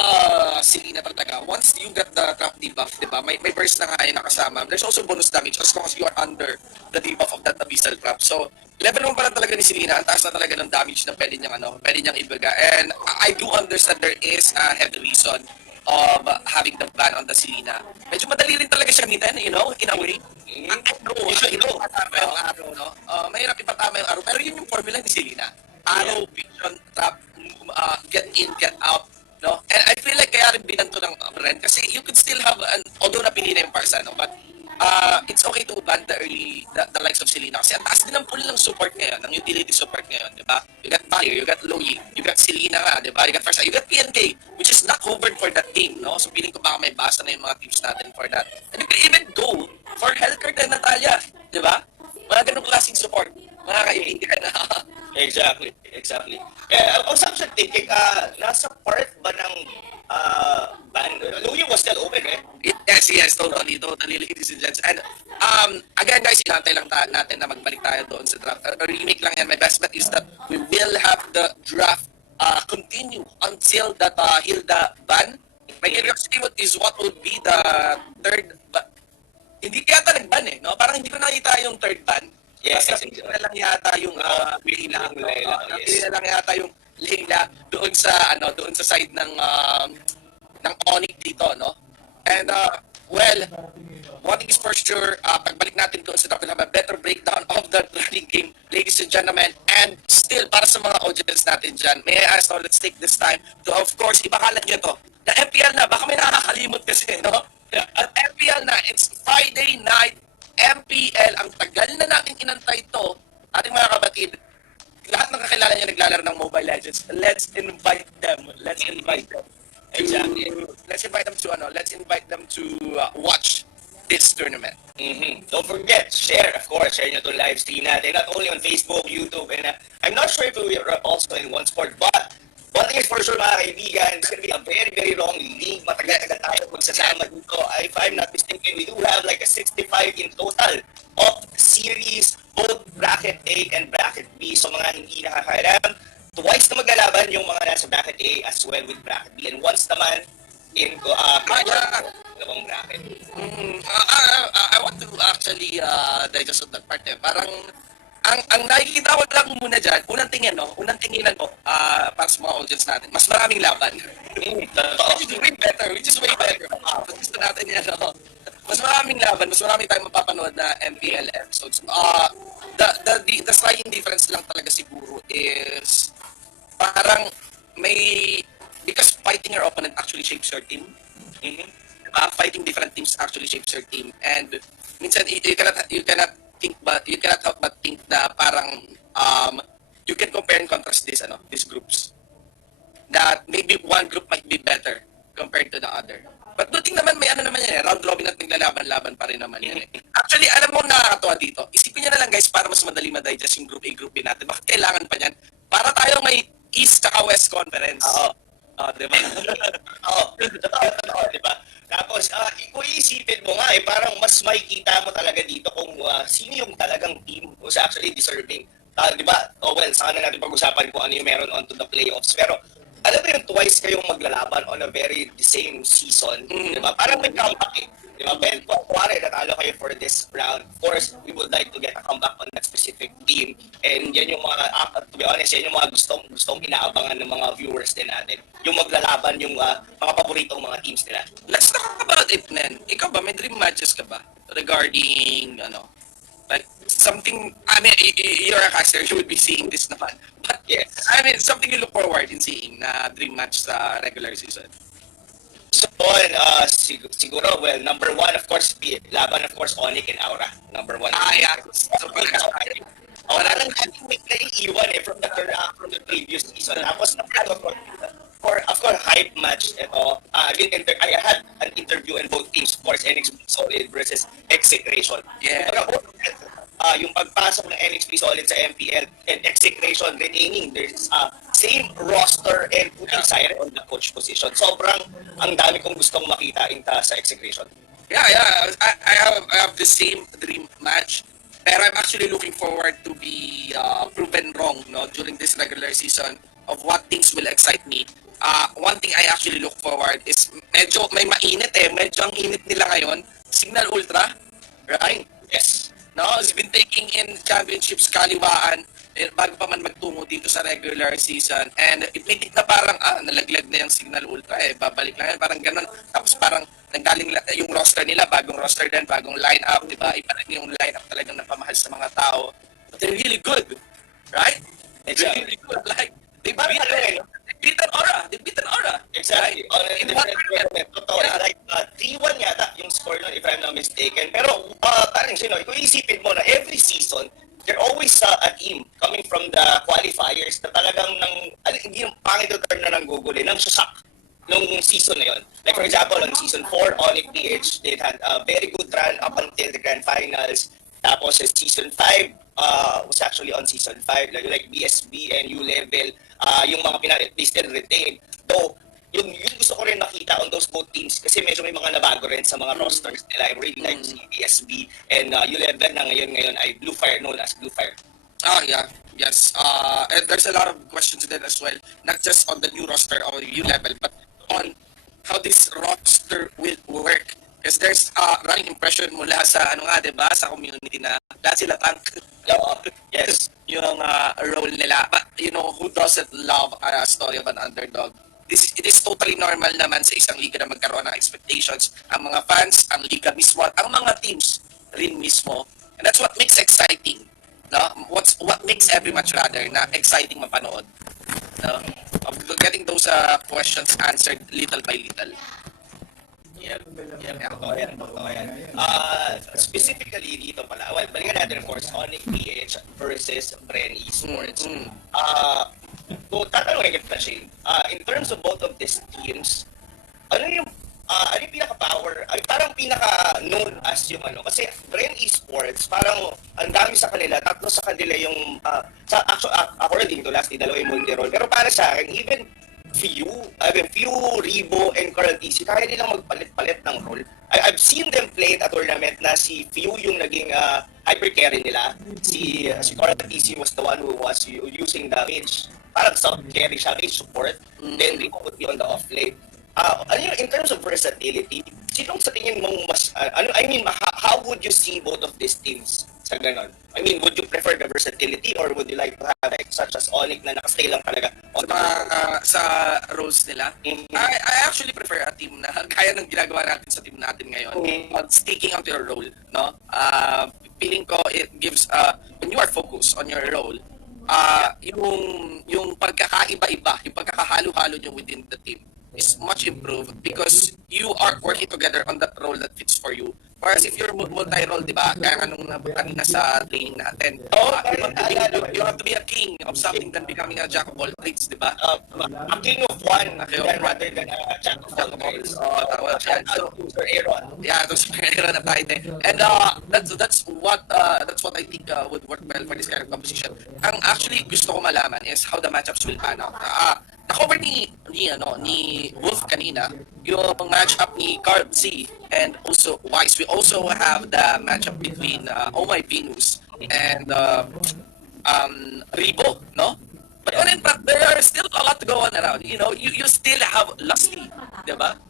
Selena talaga, once you get the trap debuff, diba, may burst na nga yung nakasama. There's also bonus damage as long as you are under the debuff of that abyssal trap. So, level 1 pa lang talaga ni Selena, ang taas na talaga ng damage na pwede niyang ibaga. And I do understand there is a heavy reason of having the ban on the Selena. Medyo madali rin talaga siya gamitin, you know, in a way. Mahirap ipatama yung araw, pero yun yung formula ni Selena. Arrow, vision, trap, get in, get out, no? And I feel like kaya rin binanto ng Bren kasi you could still have although napili na yung Parsa, no? But it's okay to ban the likes of Selena kasi ang taas din ang pool ng support ngayon, ng utility support ngayon, di ba? You got Bayer, you got Loyi, you got Selena nga, di ba? You got Parsa, you got PNK, which is not covered for that team, no? So feeling ko baka may basa na yung mga teams natin for that. And you can even go for Hellcurt and Natalia, di ba? Mga ganong klaseng support, mga kaibigan. Exactly. I was actually thinking, nasa part ba ng ban? Loyi was still open, eh? Yes, totally, ladies and gents. And again guys, inantay lang natin na magbalik tayo doon sa draft. A remake lang yan. My best bet is that we will have the draft continue until that Hilda ban. My curiosity is what would be the third ban. Hindi yata nag-ban no? Parang hindi ko nakita yung third ban. Yes, Napili na lang yata yung Leila. Napili na lang yata yung Leila doon sa side ng Onic dito, no? And one thing is for sure, pagbalik natin doon sa topic, have a better breakdown of the running game, ladies and gentlemen. And still, para sa mga audience natin dyan, may I ask, let's take this time to, of course, ibakalan nyo to. The MPL na, baka may nakakalimot kasi, no? At MPL na, it's Friday night, MPL, ang tagal na natin inantay ito, ating mga kabatid, lahat ng kakilala niya naglalaro ng Mobile Legends. Let's invite them. Exactly. Let's invite them to watch this tournament. Don't forget, share, of course, share nyo itong live stream natin, not only on Facebook, YouTube, and I'm not sure if we are also in One Sport, but one thing is for sure, mga kaibigan, it's gonna be a very, very long league. Matagal-tagal tayo magsasama dito. If I'm not mistaken, we do have like a 65 in total of series, both bracket A and bracket B. So mga hindi nakakailan, twice na maglalaban yung mga nasa bracket A as well with bracket B. And once naman, in dalawang bracket. I want to actually digest on that part parang ang nakikita ko lang muna dyan, unang tinginan ko para sa mga audience natin, mas maraming laban. Which is way better. Gusto natin yan, mas maraming laban, mas maraming tayong mapapanood na MPL episodes. The striking difference lang talaga siguro is parang may, because fighting your opponent actually shapes your team. Fighting different teams actually shapes your team, and minsan you cannot help but think na parang you can compare and contrast these groups, that maybe one group might be better compared to the other. But good thing naman, may naman yan round robin at naglalaban-laban pa rin naman yan Actually, alam mo nakakatuwa dito, isipin nyo na lang guys, para mas madali ma-digest yung group A, group B natin. Bakit kailangan pa yan? Para tayo may East tsaka West Conference. Diba? Diba? Tapos, kung iisipin mo nga, parang mas makikita mo talaga dito kung sino yung talagang team who's actually deserving. Diba? Saka na natin pag-usapan kung ano yung meron onto the playoffs. Pero, alam mo yung twice kayong maglalaban on a very the same season. Diba? Parang may comeback Diba? Pero kung natalo kayo for this round, of course, we would like to get a comeback on that specific team. And yan yung mga, to be honest, yan yung mga gustong inaabangan ng mga viewers din natin. Yung maglalaban yung mga paboritong mga teams nila. Let's talk about it, Nen. Ikaw ba, may dream matches ka ba? Regarding, like, something, I mean, you're a caster, you would be seeing this naman. But, yes, I mean, something you look forward in seeing na dream match sa regular season. So, siguro, number one, of course, laban, of course, Onic and Aura. Number one. Yeah. So, parang may naiiwan from the previous season. Tapos, of course, hype match ito. I had an interview in both teams, of course, NXP Solid versus Execration. Yeah. Yung pagpasok ng NXP Solid sa MPL and Execration remaining, there's same roster and putting siren on the coach position. Sobrang ang dami kong gustong makita sa Execration. Yeah. I have the same dream match. Pero I'm actually looking forward to be proven wrong during this regular season of what things will excite me. One thing I actually look forward is medyo may mainit medyo ang init nila ngayon. Signal Ultra, right? Yes. It's been taking in championships kaliwaan bago pa man magtungo dito sa regular season. And it made it na parang, nalaglag na yung Signal Ultra babalik lang yan, parang ganun. Tapos parang nanggaling yung roster nila, bagong roster din, bagong lineup, di ba? Iba rin yung lineup talagang napamahal sa mga tao. But they're really good, right? Exactly. They're really good. Like, they beat an aura. Exactly. Right? On a different tournament. Totoo. Yeah. Like, 3-1 yata yung score nun, if I'm not mistaken. Pero, parang kung isipin mo na every season, there always a team coming from the qualifiers na talagang hindi yung pangit yung term na nangguguli, nang susak nung season na yun. Like for example, on season 4, Onic-PH, they had a very good run up until the grand finals. Tapos season 5 was actually on season 5, like BSB and U-Level, yung mga they still retain. So, yung gusto ko rin makita on those both teams kasi medyo may mga nabago rin sa mga rosters nila. I really like to see BSB and U-Level na ngayon ay Blue Fire, known as Blue Fire. Yeah. Yes. And there's a lot of questions there as well, not just on the new roster or U-Level, but on how this roster will work. Because there's running impression mula sa diba, sa community na dahil sila tank. Yes. Yung role nila. But who doesn't love a story of an underdog? It is totally normal naman sa isang liga na magkaroon ng expectations. Ang mga fans, ang liga mismo, at ang mga teams rin mismo. And that's what makes exciting. What makes every match rather na exciting mapanood. Of getting those questions answered little by little. Totoo yan. Specifically dito pala, balikan natin of course, Onic-PH versus Bren Esports. Tatanungin kita, Shane, in terms of both of these teams, ano yung ano yung pinaka-power, ay parang pinaka-known as yung ano, kasi Bren Esports, parang ang dami sa kanila, tatlo sa kanila yung, actually, according to last, dalawa yung multi-role, pero para sa akin, even few, Ribo and Carl TC, kaya nilang magpalit-palit ng role. I've seen them play at a tournament na si Few yung naging hyper carry nila. Si Carl TC was the one who was using the mage. Parang soft carry siya, mage support. Then Ribo would be on the off lane. Ano yun, in terms of versatility, sinong sa tingin mong mas, how would you see both of these teams sa ganon? I mean, would you prefer the versatility or would you like to have like, such as Onic na nakastay lang talaga on the Sa roles nila? I actually prefer a team na kaya ng ginagawa natin sa team natin ngayon. Sticking out your role, no? Feeling ko it gives, when you are focused on your role, yung pagkakaiba-iba, yung pagkakahalo-halo nyo within the team is much improved because you are working together on that role that fits for you. Whereas if you're multi-role, di ba, kaya nung kanina sa training natin, you have to be a king of something than becoming a jack of all trades, di ba? a king of one rather than a jack of all trades. So, Aaron. Yeah, those Aaron na tayo din. And that's what I think would work well for this kind of composition. Ang actually gusto ko malaman is how the matchups will pan out. Na-cover ni Wolf kanina yung matchup ni Carb Z and also Wise. We also have the matchup between Oh My Venus and Ribo, no? But on in fact, there are still a lot to go on around. You know, you still have Lusty, diba?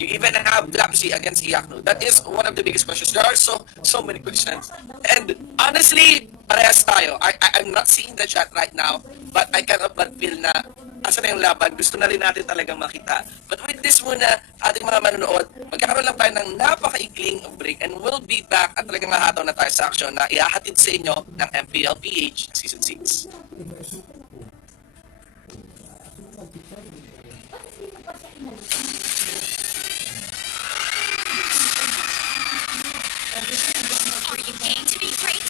You even have Lapsy against Iakno. That is one of the biggest questions. There are so many questions. And honestly, parehas tayo. I'm not seeing the chat right now, but I cannot but feel na asa na yung laban. Gusto na rin natin talagang makita. But with this muna, ating mga manonood, magkakaroon lang tayo ng napakaikling break and we'll be back at talagang mahataw na tayo sa action na iahatid sa inyo ng MPL-PH Season 6. Are you game to be great?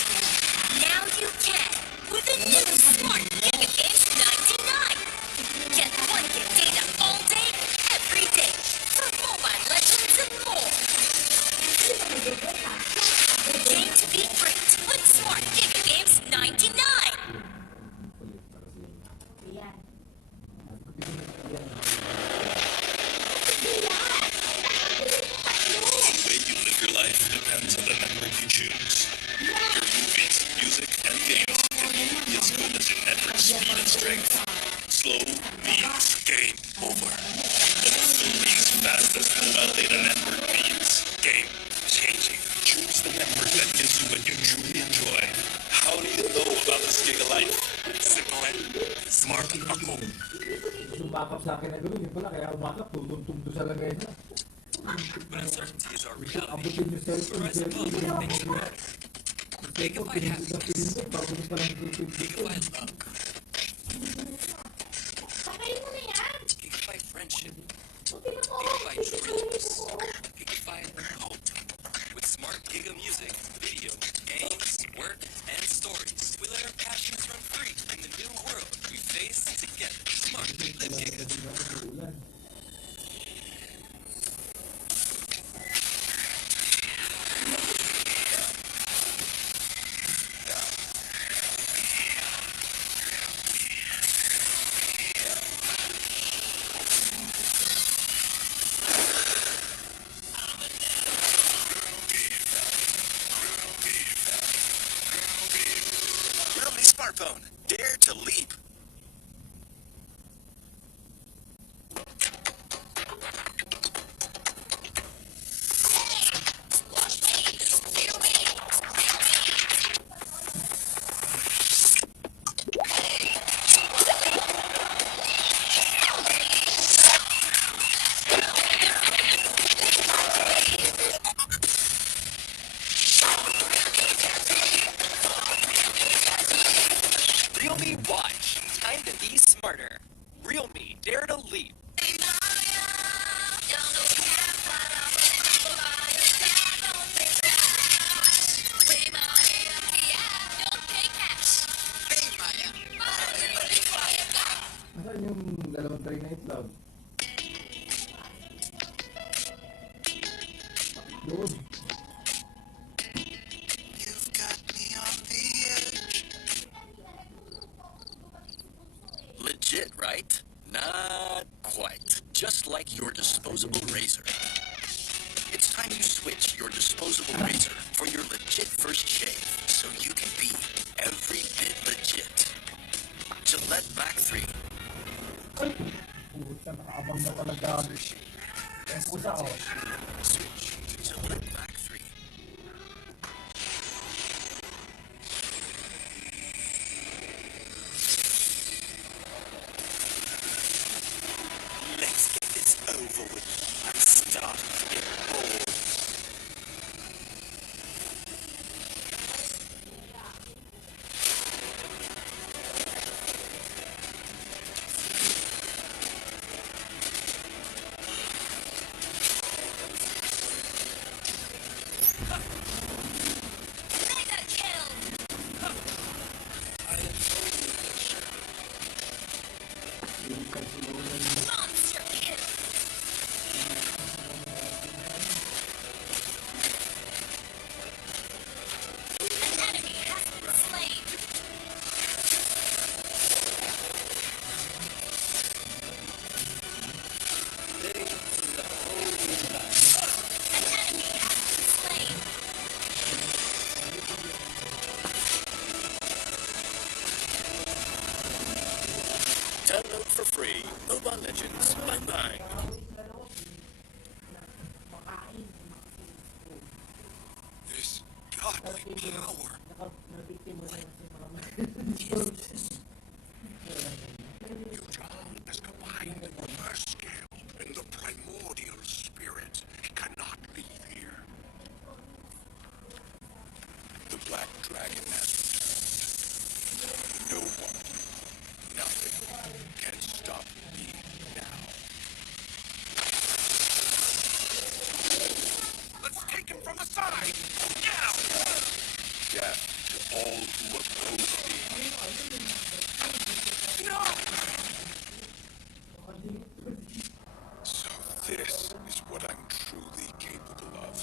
Now you can with the new Smart Giga Games 99. Get 1 gig data all day, every day for Mobile Legends and more. Game to be great with Smart Giga Games 99. The way you live your life depends on the network you choose. Your movies, music, and games can only be as good as your network speed and strength. Slow means game over. But it still means fastest mobile data network means game changing. Choose the network that gives you what you truly enjoy. How do you know about this giga life? Simple and smart ako. Sumakap sa akin na gano'n, yun pala, kaya umakap, tutuntong to sa lagay na. But uncertainty is our reality. Abutin yung cellphone, Makes you better. Gigabyte happiness. Gigabyte love. Gigabyte friendship. Gigabyte dreams. Gigabyte hope. With smart Giga music, video, games, work, and stories, we let our passions run free in the new world we face together. Smart Live Giga. Realme smartphone. Dare to leap. Realme Watch. Time to be smarter. Realme Dare to Leap. Nasaan yung dalawang tray na itlog? Yun. You've got me on the edge. Legit, right? Not quite. Just like your disposable razor. It's time you switch your disposable razor for your legit first shave so you can be every bit legit. Gillette Back 3. Puta, nakaabang na talaga ako. Ang pusa ko. Switch to Gillette Back 3. Let's get this over with. I'm starting to get bored. Mega kill! Monster kill! An enemy has been slain! An enemy has been slain! Download for free. Mobile Legends. Bang bang. This godly power. Yujan has combined the reverse scale and the primordial spirit. He cannot leave here. The black dragon has returned. No one, nothing can stop me now. Let's take him from the side! Now! Death to all who oppose me. No! So this is what I'm truly capable of.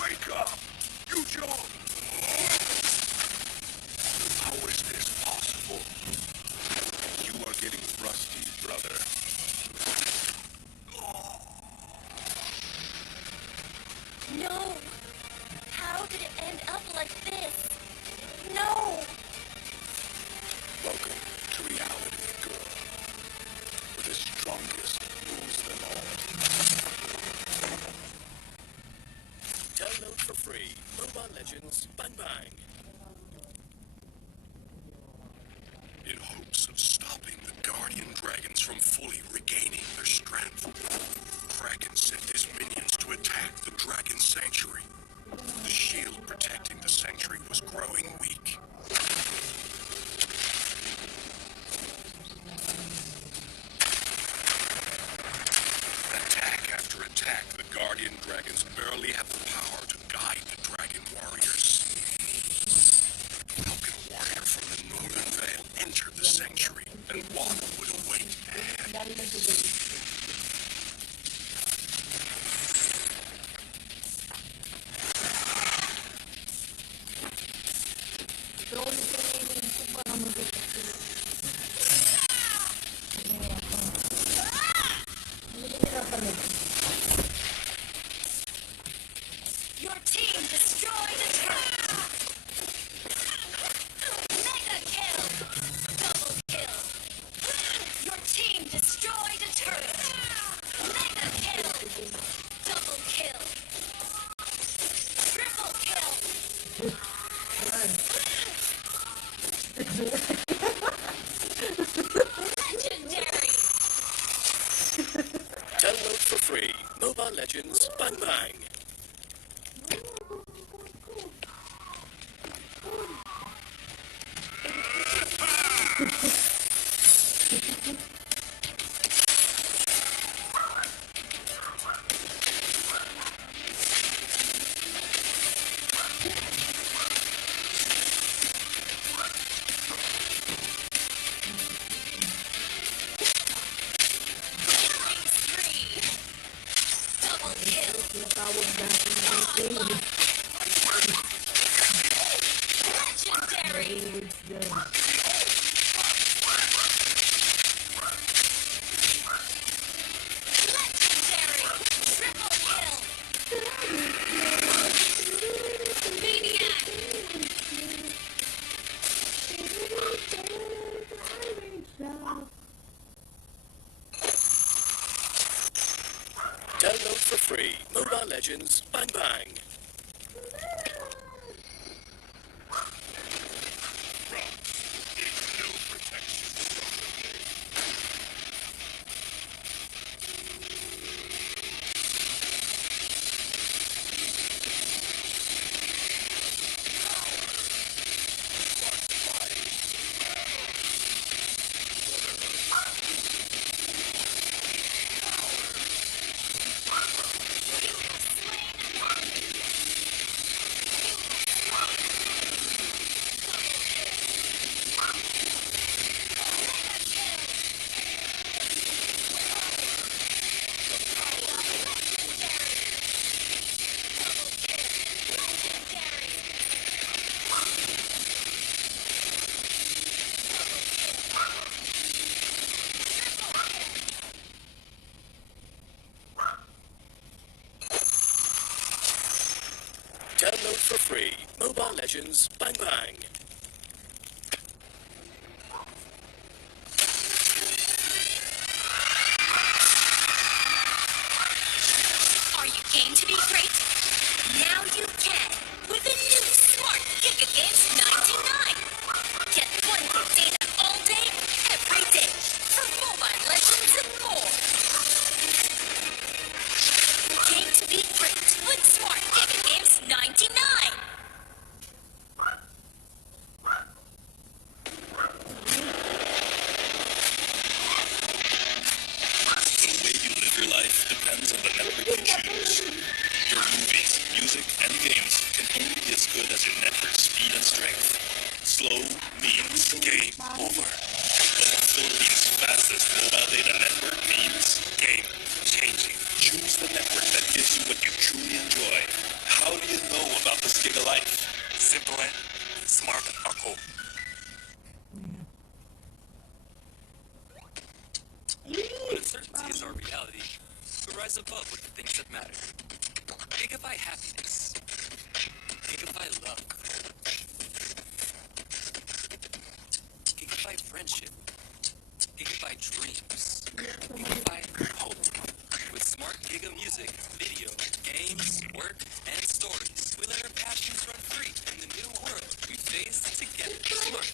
Wake up! You John! How is this possible? You are getting rusty, brother. No! How did it end up like this? No! Welcome to reality, girl. The strongest rules them all. Download for free. Mobile Legends. Bang bang. In hopes of stopping the guardian dragons from fully regaining their strength, Kraken sent his minions to attack the dragon sanctuary. The shield protecting the sanctuary was growing weak. Attack after attack, the guardian dragons barely have the power to guide the dragon warriors. How can a warrior from the northern vale enter the sanctuary, and what would await ahead? Your team destroyed a turret! Mega kill! Double kill! Your team destroyed a turret! Mega kill! Double kill! Triple kill! Legendary! Download for free. Mobile Legends. Bang bang. Killing spree! Double kill! Legends Bang Bang. Download for free Mobile Legends Bang Bang. Are you game to be great? Now you can with the new Smart Giga Games 99. Get 1 gig data all day, every day for Mobile Legends and more. Game to be great with Smart Giga Games 99. The way you live your life depends on the network you choose. Your movies, music, and games can only be as good as your network speed and strength. Slow means game over. But the Philippines' fastest mobile data network means game changing. Choose the network that gives you what you truly enjoy. How do you know about this Giga Life? Simple and smart ako. When uncertainty is our reality, we rise above with the things that matter. Gigabyte happiness. Gigabyte love. Gigabyte friendship. Gigabyte dreams. Gigabyte hope. With smart Giga music, video, games, work, and stories, we let our passions run free in the new world we face together. Smart.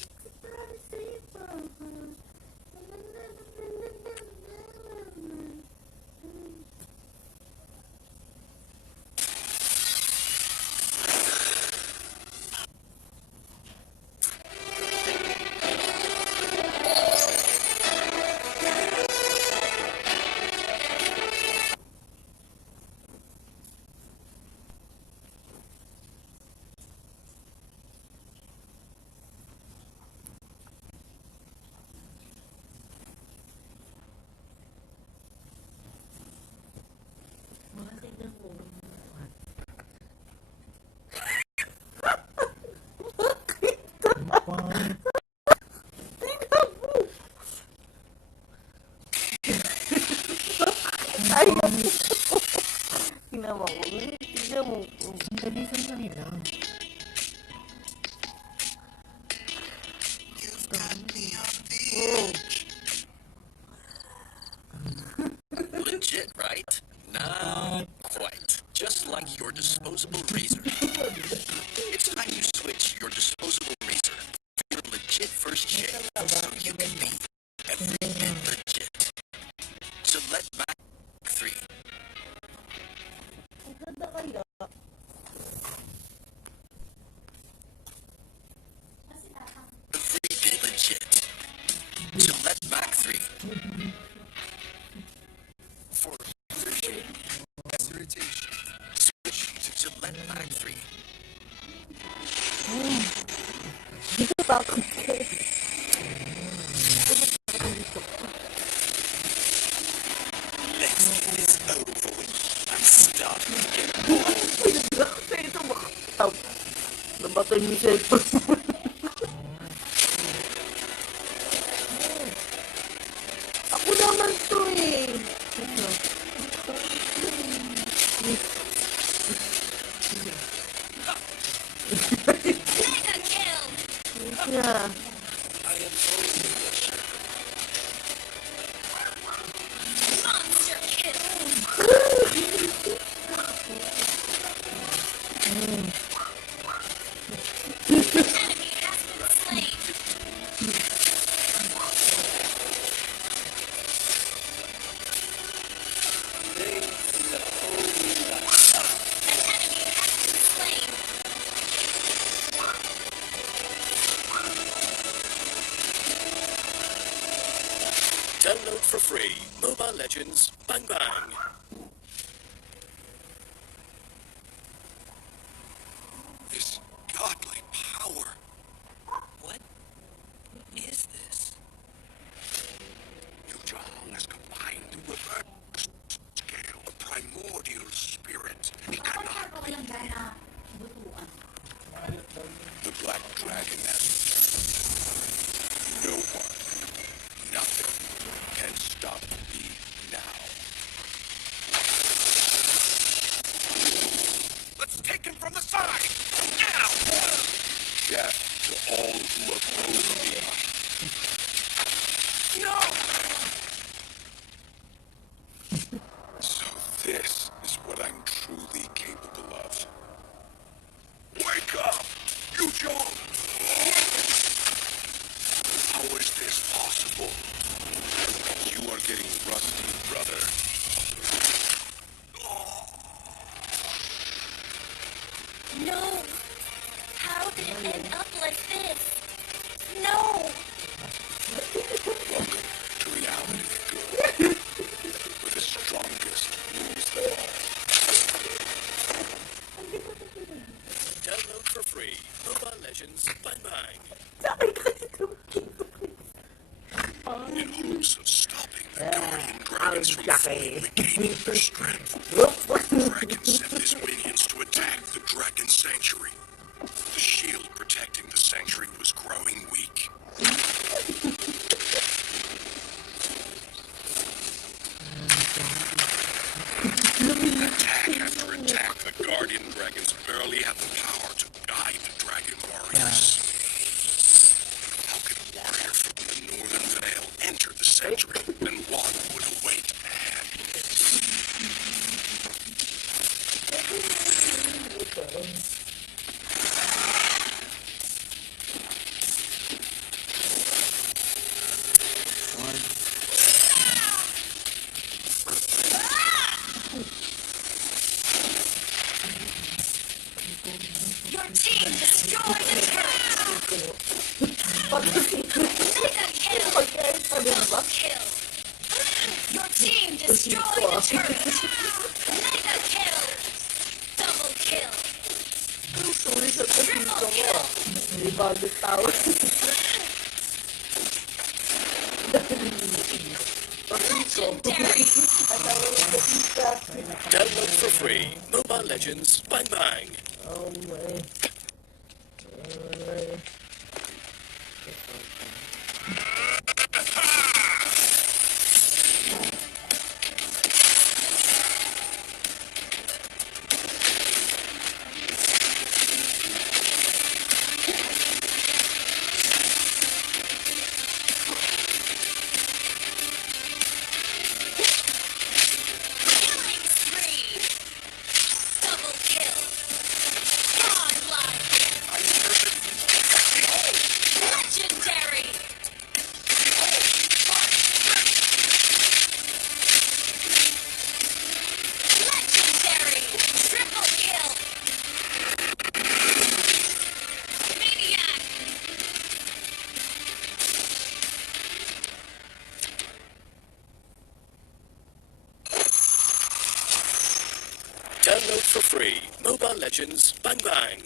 Legit, right? Not quite. Just like your disposable razor. It's time you switch your disposable razor for your legit first shave so you can be every bit legit. Gillette Mac 3. Every bit legit. Gillette Mac 3. For laser shave, less irritation. Switch to Gillette Mac 3. Let's get this over with. I'm starting to get bored. Mega kill! I am only a shirt. Monster kill! Download for free Mobile Legends Bang Bang. This godly power. What is this? Yu Zhong has combined the reverse scale, a primordial spirit. He cannot be. The Black Dragon has no one, nothing can stop me now. Let's take him from the side! Now! Death to all who oppose me. No! So this is what I'm truly capable of. Wake up! Yu Zhong! How is this possible? You are getting rusty, brother. No! How did it end up like this? No! Welcome to reality, girl. Where the strongest lose them all. Download for free Mobile Legends Bang Bang. In hopes of stopping the Guardian Dragons from fully regaining their strength, Dragon sent his minions to attack the Dragon Sanctuary. The shield protecting the sanctuary was growing weak. Attack after attack, the Guardian Dragons barely had the power to guide the Dragon Warriors. How could a warrior from the Northern Vale enter the sanctuary, and what would await ahead? Your team destroyed the turret! Mega kill! Double kill! Your team destroyed the turret! Mega kill! Double kill! Triple kill! Legendary! Download for free Mobile Legends Bang Bang. Killing spree! Double kill! Godlike! Legendary! Legendary! Triple kill! Maniac! Download for free Mobile Legends Bang Bang.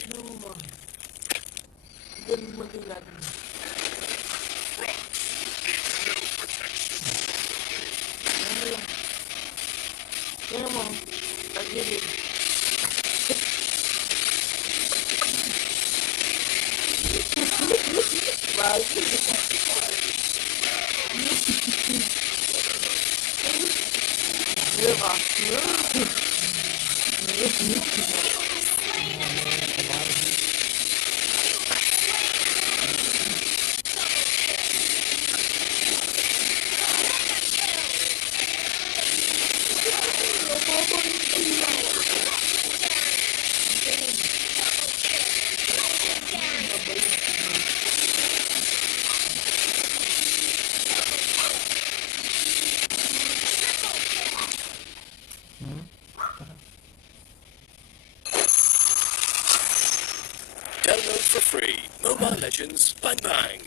Download for free Mobile Legends Bang Bang.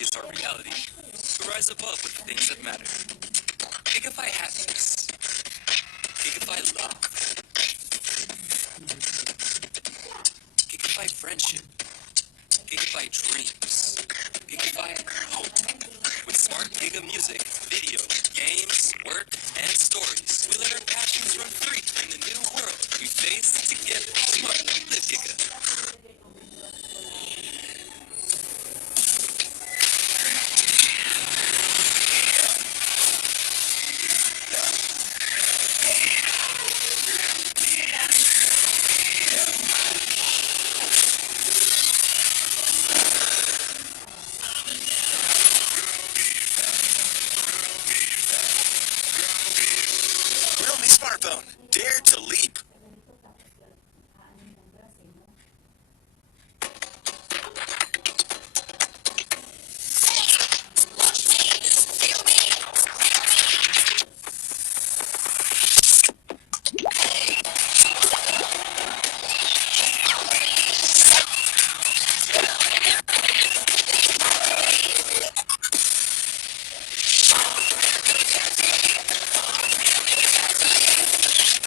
is our reality, we rise above with the things that matter. Gigabyte happiness. Gigabyte love. Gigabyte friendship. Gigabyte dreams. Gigabyte hope. With smart Giga music, video, games, work, and stories, we let our passions run free in the new world we face together. Smart, live Giga. Realme smartphone. Dare to leap.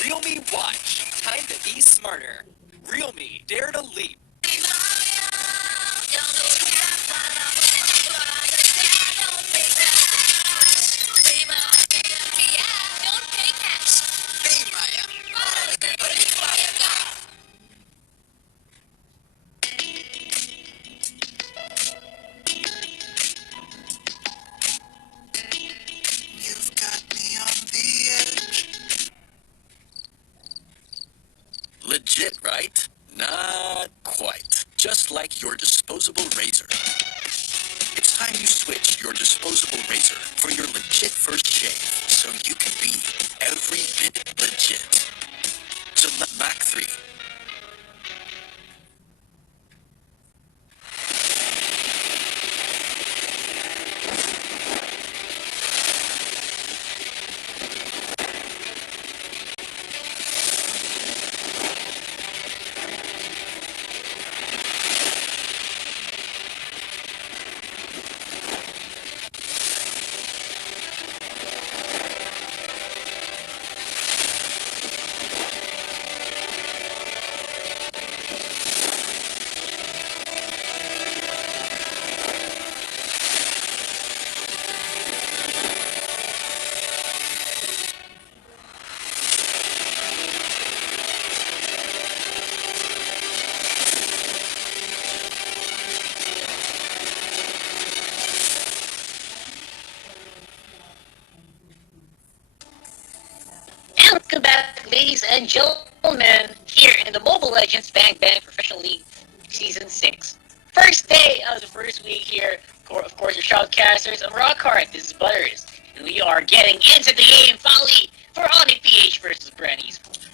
Realme Watch. Time to be smarter. Realme Dare to Leap. Don't pay cash. You've got me on the edge. Legit, right? Not quite. Just like your disposable razor. It's time you switch your disposable razor for your legit first shave so you can be every bit legit. So Mac 3. Welcome back, ladies and gentlemen, here in the Mobile Legends Bang Bang Professional League Season 6. First day of the first week here. Of course, your shoutcasters. I'm Rockhart. This is Butters. And we are getting into the game finally for Onic-PH versus Bren Esports.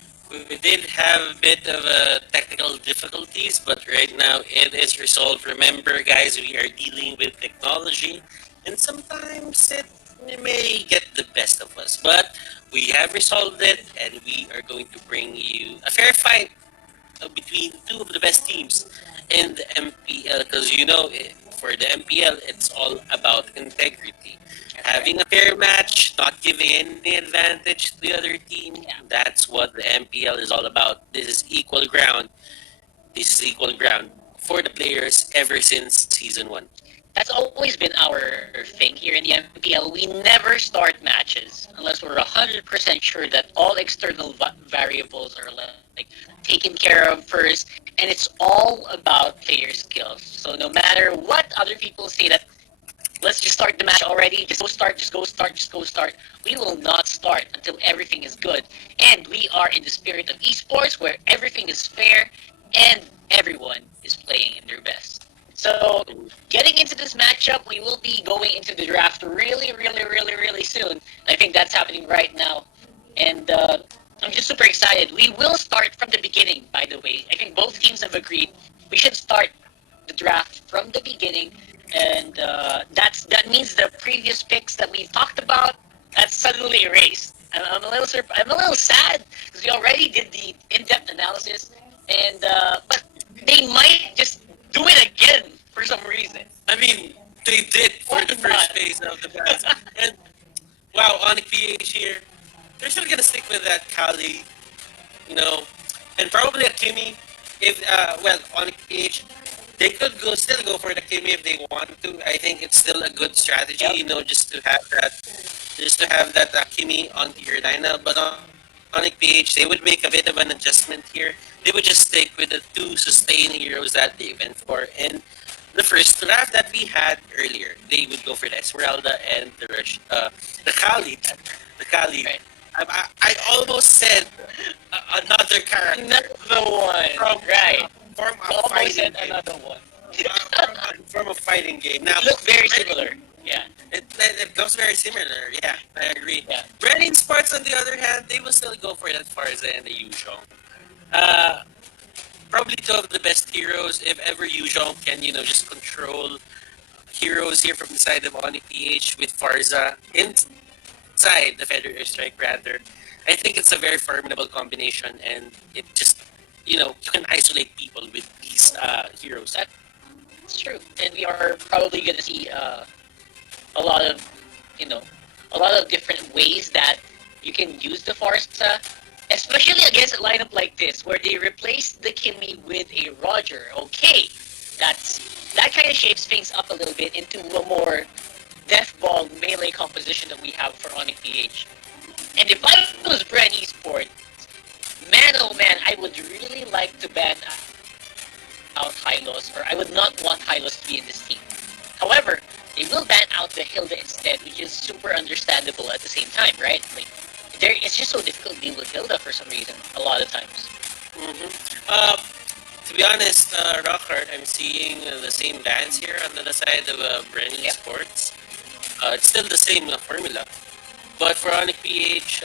We did have a bit of technical difficulties, but right now it is resolved. Remember, guys, we are dealing with technology, and sometimes it may get the best of us. But we have resolved it, and we are going to bring you a fair fight between two of the best teams in the MPL. Because for the MPL, it's all about integrity. Having a fair match, not giving any advantage to the other team. That's what the MPL is all about. This is equal ground. This is equal ground for the players ever since season 1. That's always been our thing here in the MPL. We never start matches unless we're 100% sure that all external variables are like taken care of first, and it's all about player skills. So no matter what other people say that let's just start the match already, just go start, we will not start until everything is good. And we are in the spirit of esports where everything is fair and everyone is playing in their best. So, getting into this matchup, we will be going into the draft really soon. I think that's happening right now. And I'm just super excited. We will start from the beginning, by the way. I think both teams have agreed we should start the draft from the beginning. And that means the previous picks that we've talked about, that's suddenly erased. I'm a little sad because we already did the in-depth analysis, and but they might just do it again for some reason. I mean, They did for Why the not? first phase of the plans. And wow, Onic PH here. They're still gonna stick with that Kali, you know, and probably a Kimi. If well, Onic PH, they could still go for the Kimi if they want to. I think it's still a good strategy, Yep. you know, just to have that Kimi onto your lineup. But on Onic PH, they would make a bit of an adjustment here. They would just stick with the two sustain heroes that they went for. And the first draft that we had earlier, they would go for the Esmeralda and the Kali. The Kali. Right. I almost said another character Another one. from Right. from You a almost fighting said game. another one. From a fighting game. Now, Look very similar. Yeah. it goes very similar. Yeah, I agree. Yeah. Bren Sports, on the other hand, they will still go for that Farza and the Yuzhong. Uh, Probably two of the best heroes, if ever Yuzhong can, you know, just control heroes here from the side of Oni PH with Farza inside the Feather Airstrike, rather. I think it's a very formidable combination, and it just, you know, you can isolate people with these heroes. That's true. And we are probably going to see a lot of, you know, a lot of different ways that you can use the Farsa, especially against a lineup like this, where they replace the Kimmy with a Roger. Okay, that kind of shapes things up a little bit into a more death ball melee composition that we have for Onic PH. And if I was Bren Esports, man oh man, I would really like to ban out Hylos, or I would not want Hylos to be in this team. However, they will ban out the Hilda instead, which is super understandable at the same time, right? Like, it's just so difficult to deal with Hilda for some reason, a lot of times. To be honest, Rockhart, I'm seeing the same bans here on the side of Bren Esports. It's still the same formula. But for Onic PH,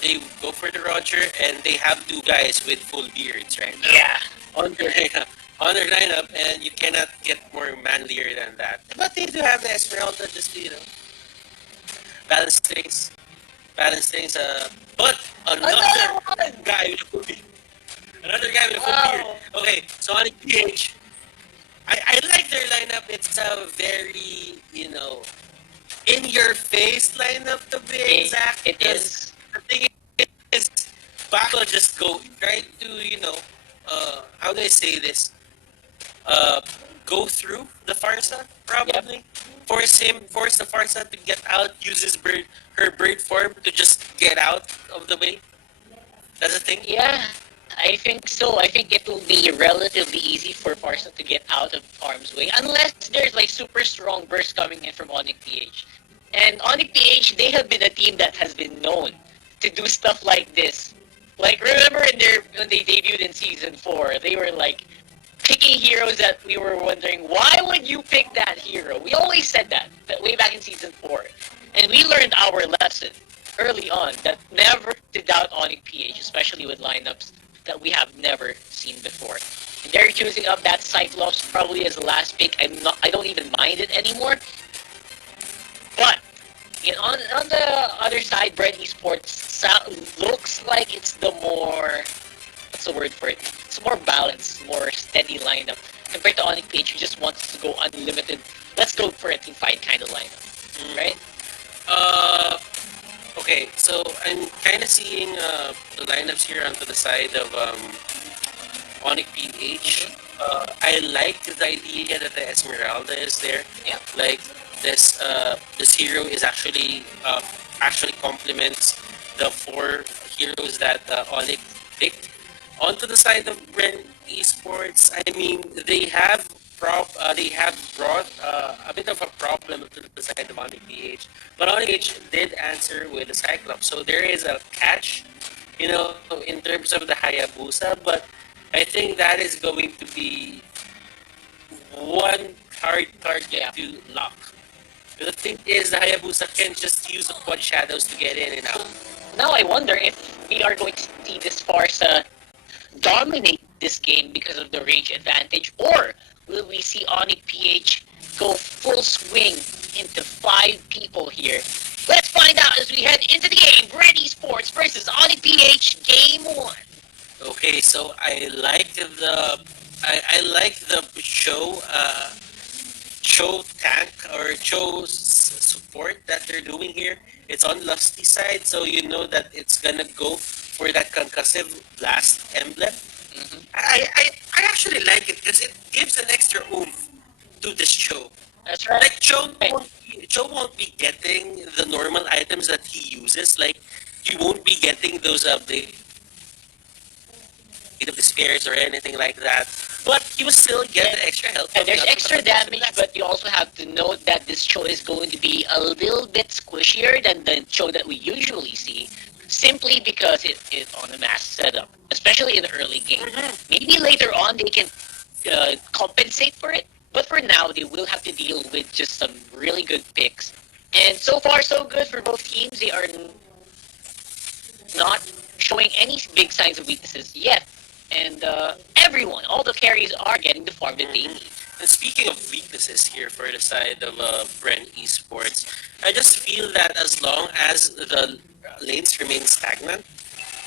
they go for the Roger, and they have two guys with full beards right now. Yeah. On their lineup, and you cannot get more manlier than that. But they do have the Esmeralda just to, you know, balance things. But another guy with a full beard. Another guy with a full beard. Okay, so Onic PH, I like their lineup. It's a very, you know, in your face lineup to be exact. It is. The thing is, Back will just go right to, you know, how do I say this? Go through the Farsa, probably. Force the Farsa to get out, use her bird form to just get out of the way. That's the thing? Yeah, I think so. I think it will be relatively easy for Farsa to get out of harm's way, unless there's like super strong bursts coming in from Onic PH. And Onic PH, they have been a team that has been known to do stuff like this. Like, remember when they debuted in Season 4, they were like picking heroes that we were wondering, why would you pick that hero? We always said that way back in Season 4. And we learned our lesson early on that never to doubt Onic PH, especially with lineups that we have never seen before. And they're choosing up that Cyclops probably as the last pick. I don't even mind it anymore. But you know, on the other side, Bren Esports looks like it's the more, what's the word for it? It's more balanced, more steady lineup compared to Onic PH, who just wants to go unlimited. Let's go for a team fight kind of lineup, right? Okay, so I'm kind of seeing the lineups here onto the side of Onic PH. I like the idea that the Esmeralda is there. Yeah. Like this hero is actually complements the four heroes that Onic picked. Onto the side of Bren Esports, I mean they have brought a bit of a problem to the side of Onic PH. But Onic PH did answer with the Cyclops, so there is a catch, you know, in terms of the Hayabusa. But I think that is going to be one hard target to lock. The thing is, the Hayabusa can just use the quad shadows to get in and out. Now I wonder if we are going to see this Farsa dominate this game because of the range advantage, or will we see Onic PH go full swing into 5 people here? Let's find out as we head into the game. Bren Esports versus Onic PH, Game 1. Okay, so I like the show Cho tank or Cho's support that they're doing here. It's on Lusty side, so you know that it's gonna go for that concussive blast emblem. I actually like it because it gives an extra oomph to this show. That's right. Like Joe won't be getting the normal items that he uses. Like you won't be getting those Blade of Despairs or anything like that. But you will still get the extra health. And there's extra damage, but you also have to note that this show is going to be a little bit squishier than the show that we usually see, simply because it is on a mass setup, especially in the early game. Maybe later on they can compensate for it, but for now they will have to deal with just some really good picks. And so far, so good for both teams. They are not showing any big signs of weaknesses yet. And everyone, all the carries are getting the farm that they need. And speaking of weaknesses here for the side of Bren Esports, I just feel that as long as the lanes remain stagnant,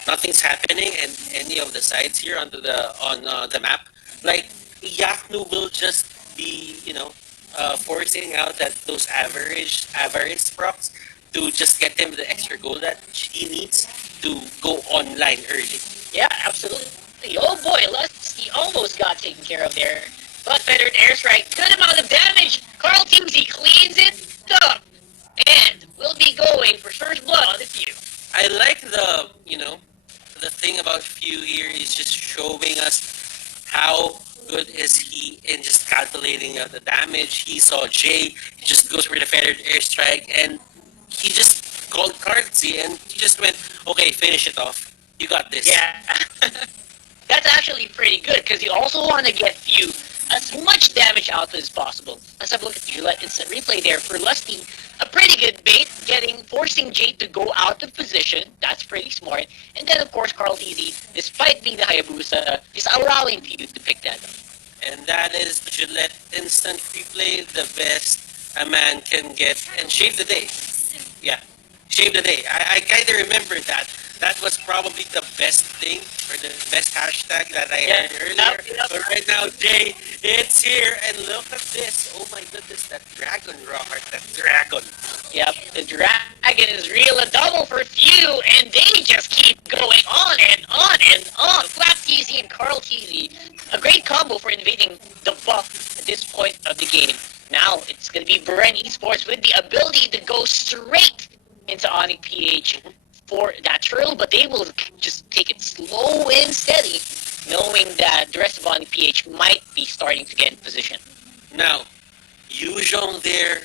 nothing's happening in any of the sides here on the map. Like Yaknu will just be, forcing out those average procs to just get him the extra goal that he needs to go online early. Yeah, absolutely. Oh boy, Lusty almost got taken care of there. But Feathered Airstrike, good amount of damage. Carl Teamsy cleans it up. And we'll be going for first blood on the few. I like the thing about Few here is just showing us how good is he in just calculating the damage. He saw Jay, he just goes for the Feathered Airstrike, and he just called Cardsy, and he just went, okay, finish it off. You got this. Yeah. That's actually pretty good, because you also want to get Few as much damage output as possible. Let's have a look at the Gillette instant replay there for Lusty. A pretty good bait, forcing Jade to go out of position. That's pretty smart. And then, of course, Carl Easy, despite being the Hayabusa, is allowing Few to pick that up. And that is the Gillette instant replay, the best a man can get, and shave the day. Yeah, shave the day. I kind of remember that. That was probably the best thing, or the best hashtag that I heard earlier. But right now, Jay, it's here, and look at this. Oh my goodness, that dragon rocker, that dragon. Yep, the dragon is real, a double for Few, and they just keep going on and on and on. Flat TZ and Carl TZ, a great combo for invading the buff at this point of the game. Now, it's going to be Bren Esports with the ability to go straight into Onic PH for that turtle, but they will just take it slow and steady, knowing that the rest of Onic PH might be starting to get in position. Now, Yuzhong there,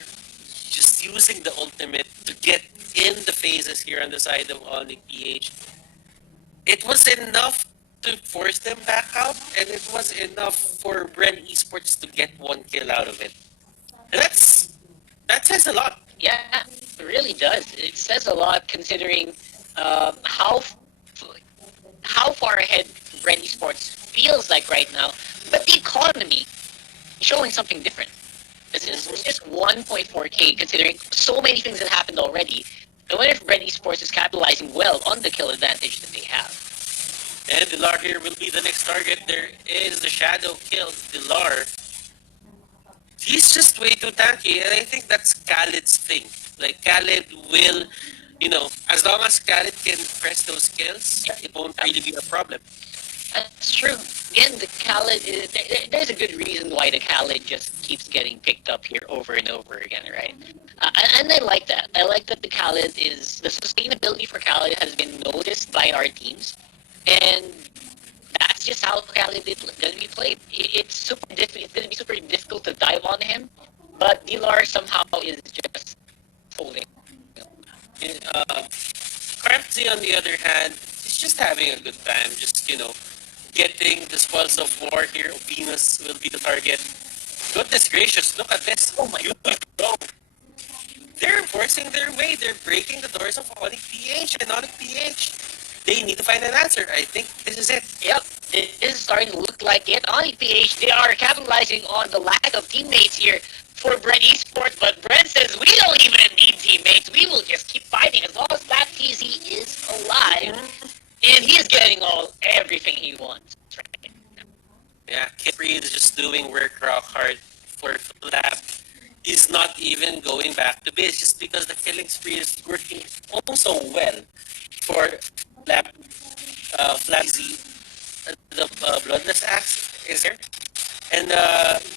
just using the ultimate to get in the phases here on the side of Onic PH. It was enough to force them back out, and it was enough for Bren Esports to get one kill out of it. And that says a lot. Yeah, it really does. It says a lot considering how far ahead Bren Esports feels like right now. But the economy is showing something different. It's just 1.4k considering so many things that happened already. I wonder if Bren Esports is capitalizing well on the kill advantage that they have. And Dilar here will be the next target. There is the shadow kill, Dilar. He's just way too tanky, and I think that's Khaled's thing. Like, Khaled will, as long as Khaled can press those kills, it won't really be a problem. That's true. Again, the Khaled, there's a good reason why the Khaled just keeps getting picked up here over and over again, right? And I like that. I like that the sustainability for Khaled has been noticed by our teams, and that's just how Khaled is going to be played. It's going to be super difficult to dive on him, but Dilar somehow is just holding. Craftsy, on the other hand, is just having a good time. Just, getting the spoils of war here. Venus will be the target. Goodness gracious, look at this. Oh my god. They're forcing their way. They're breaking the doors of Onic PH, and Onic PH, they need to find an answer. I think this is it. Yep, it is starting to look like it. Onic PH, they are capitalizing on the lack of teammates here for Bren Esports, but Bren says we don't even need teammates. We will just keep fighting as long as Black TZ is alive, and he is getting everything he wants. Right? Yeah, Kid Free is just doing work rock hard for Flap. is not even going back to base just because the killing spree is working also well for Flazy. The Bloodless Axe is there, and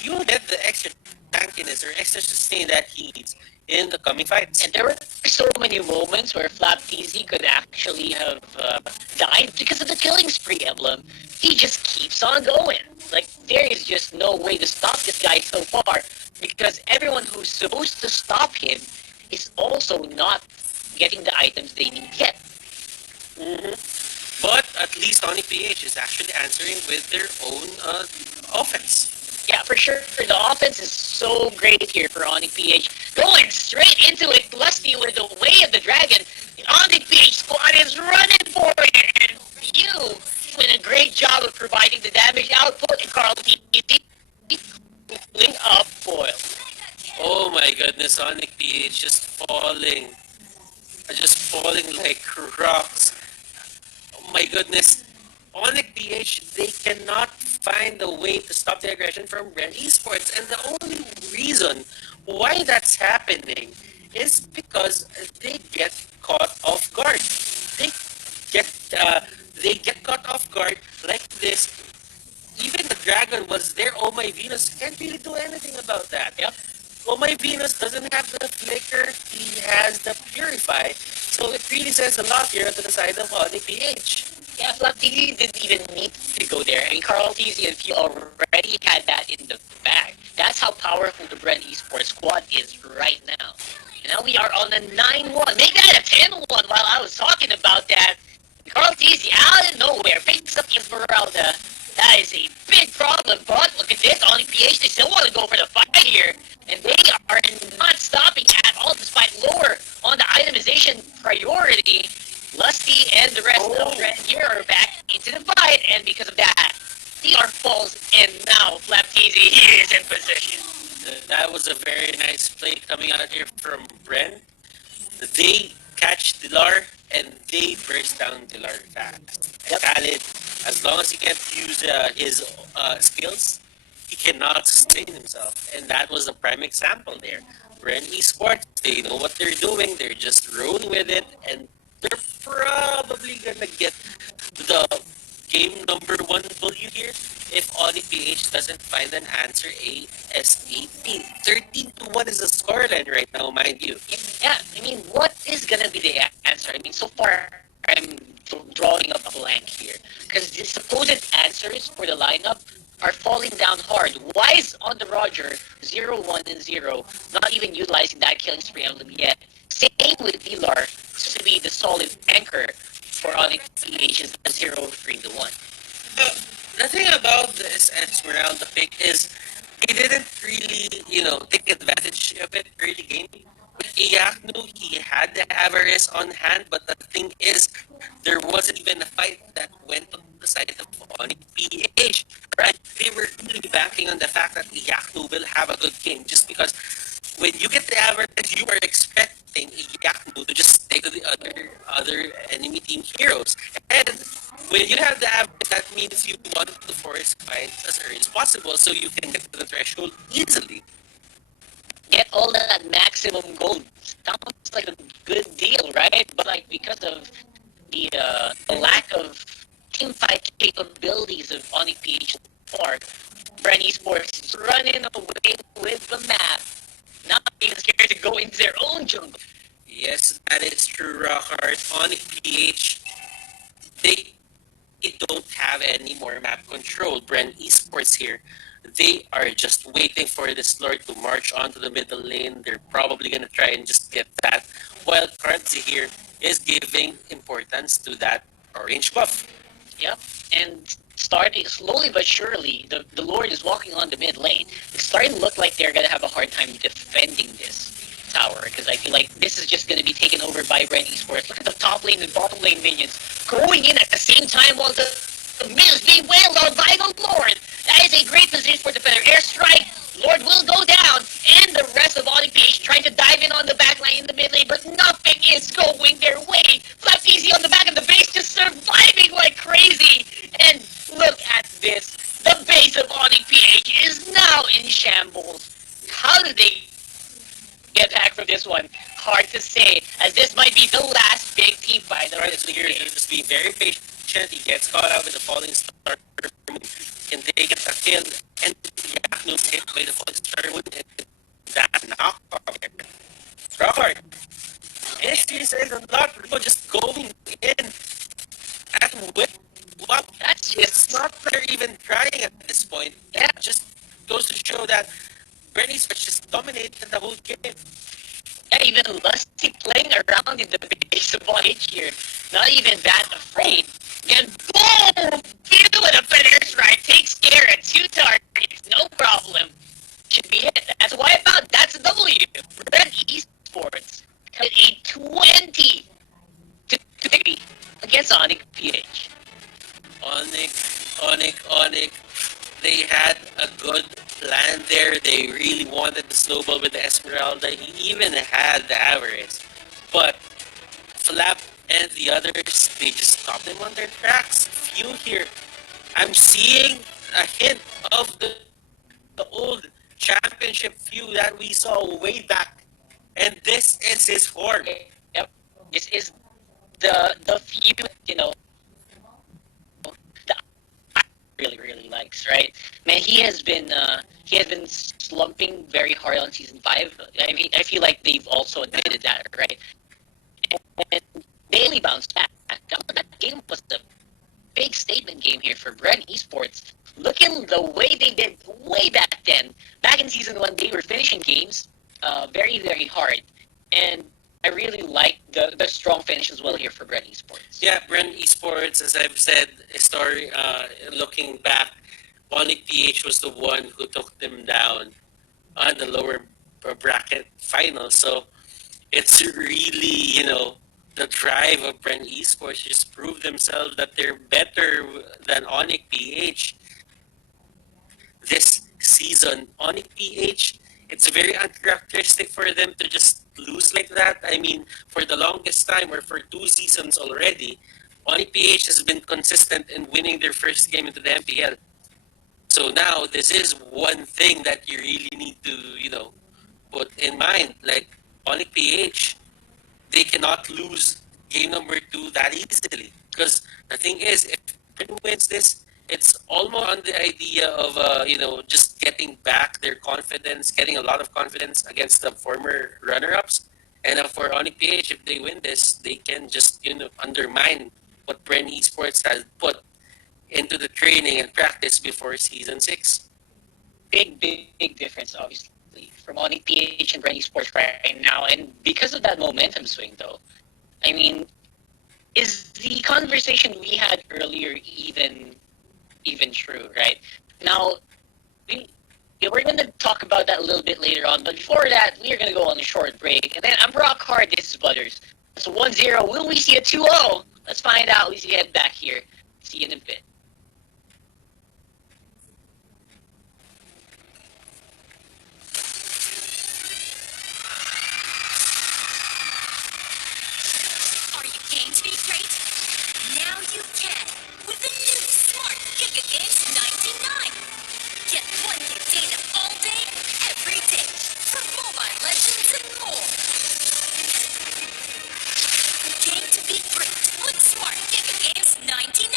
you will get the extra tankiness or extra sustain that he needs in the coming fights. And there were so many moments where Flap TZ could actually have died because of the killing spree emblem. He just keeps on going. Like, there is just no way to stop this guy so far because everyone who's supposed to stop him is also not getting the items they need yet. Mm-hmm. But at least Onic PH is actually answering with their own offense. Yeah, for sure. The offense is so great here for Onic PH. Going straight into it, Lusty with the way of the dragon. The Onic PH squad is running for it. And you doing a great job of providing the damage output. And Carl TZ pulling up foil. Oh my goodness, Onic PH just falling like rocks. Oh my goodness. Onic PH, they cannot find a way to stop the aggression from Bren Esports. And the only reason why that's happening is because they get caught off guard. They get they get caught off guard like this. Even the dragon was there. Oh my Venus can't really do anything about that. Yep. Oh my Venus doesn't have the flicker. He has the purify. So it really says a lot here to the side of Onic PH. Yeah, Flap TZ didn't even need to go there. I mean, Carl TZ and P already had that in the bag. That's how powerful the Bren Esports squad is right now. And now we are on a 9-1. Make that a 10-1 while I was talking about that. Carl TZ out of nowhere picks up Esmeralda. That is a big problem, but look at this. Onic PH, they still want to go for the fight here. And they are not stopping at all despite lower on the itemization priority. Lusty and the rest of Bren here are back into the fight, and because of that, DR falls, and now Flap TZ is in position. That was a very nice play coming out here from Bren. They catch Dilar and they burst down Dilar fast. Yep. Khalid, as long as he can't use his skills, he cannot sustain himself. And that was a prime example there. Bren Esports, they know what they're doing. They're just rolling with it, and they're probably gonna get the game number 1 W here if Onic PH doesn't find an answer ASAP. 13-1 is the scoreline right now, mind you. Yeah, I mean, what is gonna be the answer? I mean, so far, I'm drawing up a blank here. Because the supposed answers for the lineup are falling down hard. Wise on the Roger, 0-1 and 0, not even utilizing that killing spree emblem yet. Same with Dilar, to be the solid anchor for Onic PH's 0-3-1. The thing about this Esmeralda pick is he didn't really, take advantage of it early game. With Iyaknu, he had the Avarice on hand, but the thing is, there wasn't even a fight that went on the side of Onic PH. Right? They were really banking on the fact that Iyaknu will have a good game, just because when you get the Avarice, you are expecting Iyaknu to just take to the other enemy team heroes. And when you have the average, that means you want to force fights as early as possible so you can get to the threshold easily. Get all that maximum gold. Sounds like a good deal, right? But because of the lack of team fight capabilities of Onic PH or Bren Esports is running away with the map. Not even scared to go into their own jungle. Yes, that is true, Rockhart. Onic PH, they don't have any more map control. Bren Esports here, they are just waiting for this Lord to march onto the middle lane. They're probably going to try and just get that. While Kartzi here is giving importance to that orange buff. Yep, and starting slowly but surely, the Lord is walking on the mid lane. It's starting to look like they're going to have a hard time defending this tower, because I feel like this is just going to be taken over by Bren Esports. Look at the top lane and bottom lane minions going in at the same time while the minions being wailed on by the Lord. That is a great position for defender. Airstrike, Lord will go down, and the rest of Onic PH trying to dive in on the back line in the mid lane, but nothing is going their way. Flap TZ on the back of the base just surviving like crazy. And look at this. The base of Onic PH is now in shambles. How do they get back from this one? Hard to say, as this might be the last big team fight. Right, so you're just being very patient. He gets caught up with the falling star moon. And they get a kill. And Yakno's hit by the falling star moon. And that knockoff. Robert. This is a lot of people just going in at will. What? That's It's not that they're even trying at this point. Yeah. It just goes to show that Bernie's just dominated the whole game. Yeah, even Lusty playing around in the base of H here. Not even that afraid. And boom! Feel with a finish right. Takes care of 2 targets. No problem. Should be hit. That's why about. That's a W. Bren Esports cut a 20 to 3 against Onic PH. Onic. They had a good plan there. They really wanted to snowball with the Esmeralda. He even had the avarice. But Flap and the others, they just stopped them on their tracks. Few here. I'm seeing a hint of the old championship few that we saw way back. And this is his form. Yep. This is the feud, that I really likes, right? Man, he has been slumping very hard on season 5. I mean, I feel like they've also admitted that, right? And they only bounced back. That game was a big statement game here for Bren Esports. Looking the way they did way back then. Back in season 1, they were finishing games very hard. And I really like the strong finish as well here for Bren Esports. Yeah, Bren Esports, as I've said, looking back, Onic PH was the one who took them down on the lower bracket final. So it's really, the drive of Bren Esports just proved themselves that they're better than Onic PH this season. Onic PH, it's very uncharacteristic for them to just lose like that. I mean, for the longest time, or for 2 seasons already, Onic PH has been consistent in winning their first game into the MPL. So now, this is one thing that you really need to, put in mind. Like, Onic PH, they cannot lose game number 2 that easily. Because the thing is, if Bren wins this, it's almost on the idea of, just getting back their confidence, getting a lot of confidence against the former runner-ups. And for Onic PH, if they win this, they can just, undermine what Bren Esports has put into the training and practice before season 6. Big difference, obviously, from Onic PH and Bren Esports right now. And because of that momentum swing, though, I mean, is the conversation we had earlier even true, right? Now, we're going to talk about that a little bit later on, but before that, we are going to go on a short break. And then I'm Rock Hard, this is Butters. So 1-0, will we see a 2-0? Let's find out. We see head back here. See you in a bit. Are you game to be great? Now you can with the new Smart Giga Games 99. Get 1 gig data all day, every day for Mobile Legends and more. Game to be great with Smart Giga Games 99.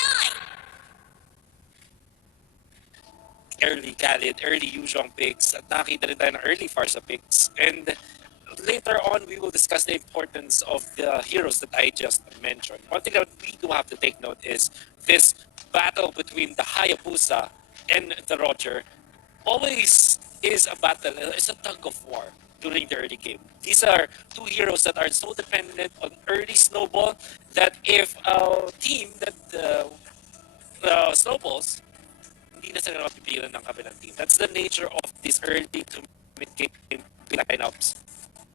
Early Khalid, early Yuzhong picks, at nakita rin tayo ng early Farsa picks. And later on, we will discuss the importance of the heroes that I just mentioned. One thing that we do have to take note is this battle between the Hayabusa and the Roger always is a battle, it's a tug of war during the early game. These are 2 heroes that are so dependent on early snowball that if a team that snowballs, hindi na sila mapipilan ng kabilang team. That's the nature of these early to mid-game lineups.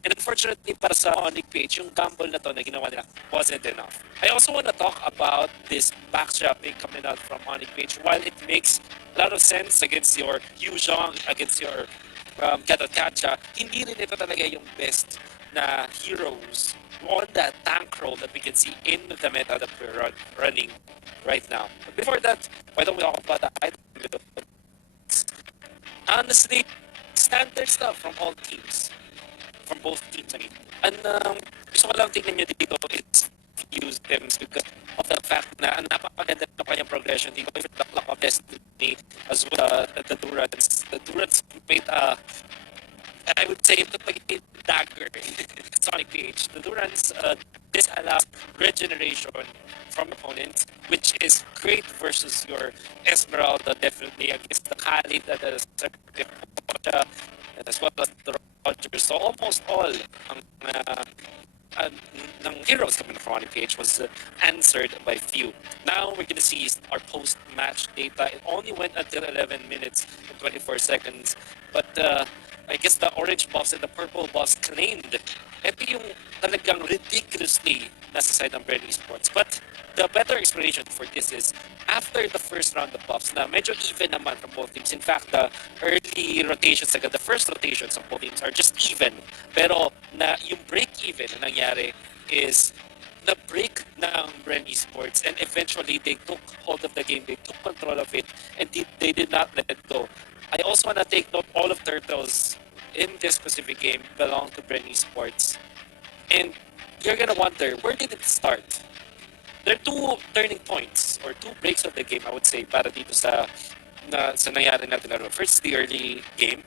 And unfortunately, para sa Onic PH, yung gamble na to na ginawa nila wasn't enough. I also want to talk about this backstrapping coming out from Onic PH. While it makes a lot of sense against your Yuzhong, against your Katakacha, hindi rin ito talaga yung best na heroes on that tank role that we can see in the meta that we're running right now. But before that, why don't we talk about the item? Honestly, standard stuff from all teams. from both teams. I mean, and gusto ko lang tingnan nyo dito is use them because of the fact na ang napakaganda ng kanyang progression dito with the clock of destiny as well the Durants. The Durants made I would say ito pagiging dagger Sonic PH. The Durants this allows regeneration from opponents, which is great versus your Esmeralda definitely against the Khalid and the as well as the Rogers. So almost all uh, ng heroes coming from Onic PH was answered by few. Now we're gonna see our post-match data. It only went until 11 minutes and 24 seconds, but I guess the orange buffs and the purple buffs claimed. Ito yung talagang ridiculously nasa side ng Bren Esports. But the better explanation for this is after the first round of buffs na medyo even naman from both teams. In fact, the early rotations, the first rotations of both teams are just even. Pero na yung break-even na nangyari is na-break ng Bren Esports and eventually they took hold of the game, they took control of it, and they did not let it go. I also want to take note all of Turtles in this specific game belong to Bren Esports. And you're gonna wonder, where did it start? There are two turning points or two breaks of the game, I would say, para dito sa nangyari natin laro. First, the early game.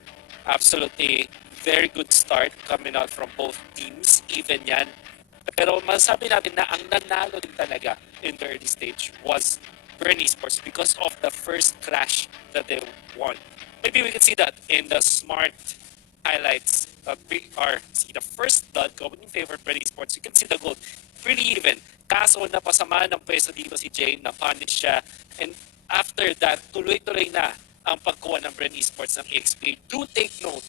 Absolutely very good start coming out from both teams. Even yan. Pero masabi natin na ang nanalo din talaga in the early stage was Bren Esports because of the first crash that they won. Maybe we can see that in the smart highlights that we are see the first blood going in favor of Bren Esports. You can see the goal pretty even. Kaso napasama ng pwesto dito si Jane, na-punish siya. And after that, tuloy-tuloy na ang pagkuha ng Bren Esports ng XP. Do take note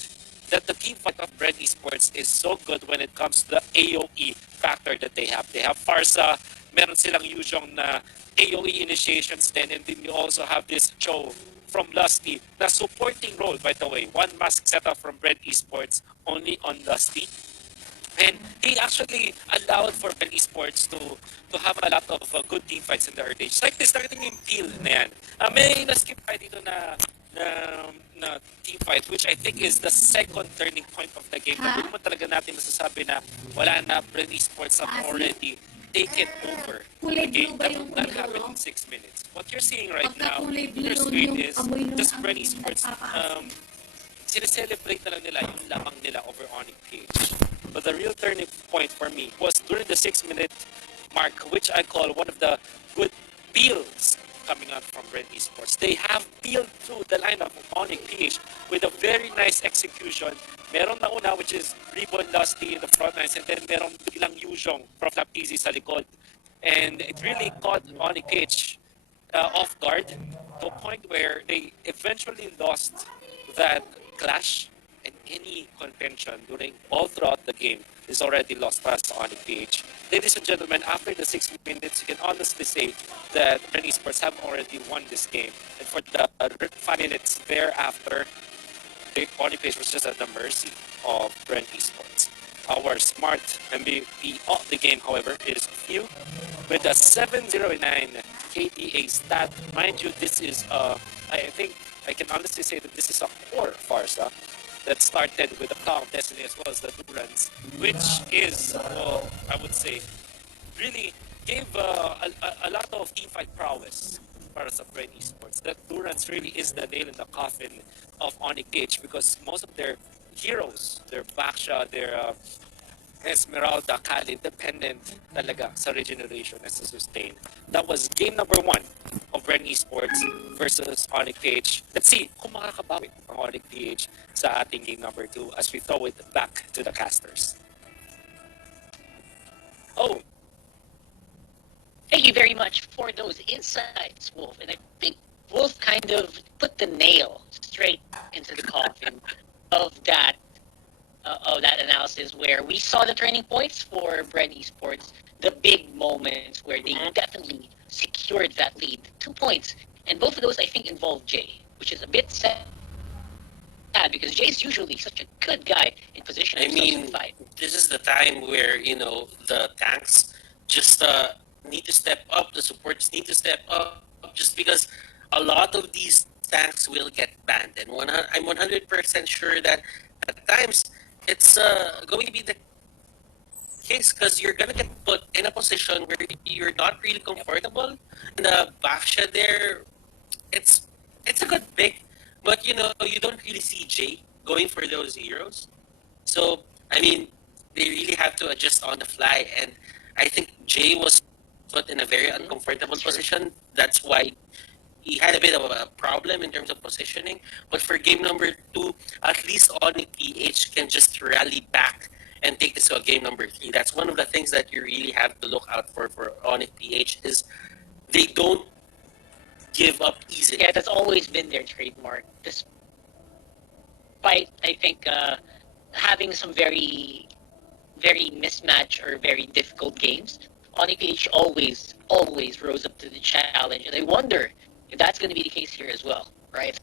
that the team fight of Bren Esports is so good when it comes to the AOE factor that they have. They have Farsa, meron silang Yuzhong na AOE initiations din, and then you also have this Cho from Lusty, na supporting role, by the way. One mask setup from Bren Esports only on Lusty. And he actually allowed for Bren Esports to have a lot of good team fights in the early stage. Like this, nakita niyo yung peel na yan. May na-skip tayo dito na team fight, which I think is the second turning point of the game. Na doon mo talaga natin masasabi na wala na Bren Esports have already taken over the game. That happened in 6 minutes. What you're seeing right now on your screen is just Bren Esports. Sineselebrate na lang nila yung lamang nila over Onic PH. But the real turning point for me was during the 6-minute mark, which I call one of the good peels coming out from Bren Esports. They have peeled through the lineup of Onic PH with a very nice execution. Meron na una, which is Ribbon Lusty in the front lines, and then meron biglang Yuzhong from Flaptizi sa likod. And it really caught Onic PH off guard to a point where they eventually lost that clash, and any contention during all throughout the game is already lost past Onic PH. Ladies and gentlemen, after the 6 minutes, you can honestly say that Bren Esports have already won this game. And for the 5 minutes thereafter, the Onic PH was just at the mercy of Bren Esports. Our smart MVP of the game, however, is Few with a 709 KDA stat. Mind you, this is, I think I can honestly say that this is a core Farsa that started with the Cloud of Destiny as well as the Durance, which is, I would say, really gave a lot of teamfight prowess para sa Bren Esports. That Durance really is the nail in the coffin of Onic PH because most of their heroes, their Baksha, their Esmeralda, Khalid, dependent talaga sa regeneration and sa sustain. That was game number 1 of Bren Esports versus Onic PH. Let's see kung makakabawi ang Onic PH sa ating game number 2 as we throw it back to the casters. Oh! Thank you very much for those insights, Wolf. And I think Wolf kind of put the nail straight into the coffin of that analysis where we saw the turning points for Bren Esports, the big moments where they definitely secured that lead, 2 points. And both of those, I think, involved Jay, which is a bit sad because Jay's usually such a good guy in position. I mean, this is the time where, the tanks just need to step up, the supports need to step up, just because a lot of these tanks will get banned. And I'm 100% sure that at times, it's going to be the case because you're gonna get put in a position where you're not really comfortable. And the Baksha there, it's it's a good pick, but you don't really see Jay going for those heroes. So I mean, they really have to adjust on the fly, and I think Jay was put in a very uncomfortable position. That's why he had a bit of a problem in terms of positioning. But for game number two, at least Onic PH can just rally back and take this to a game number three. That's one of the things that you really have to look out for Onic PH is they don't give up easily. Yeah, that's always been their trademark. Despite, I think, having some very mismatched or very difficult games, Onic PH always rose up to the challenge. And I wonder if that's going to be the case here as well, right?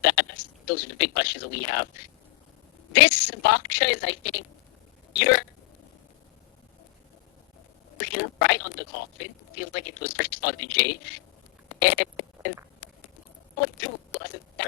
Those are the big questions that we have. This Baksha is, I think, you're right on the coffin. Feels like it was first on to Jay. And what do as a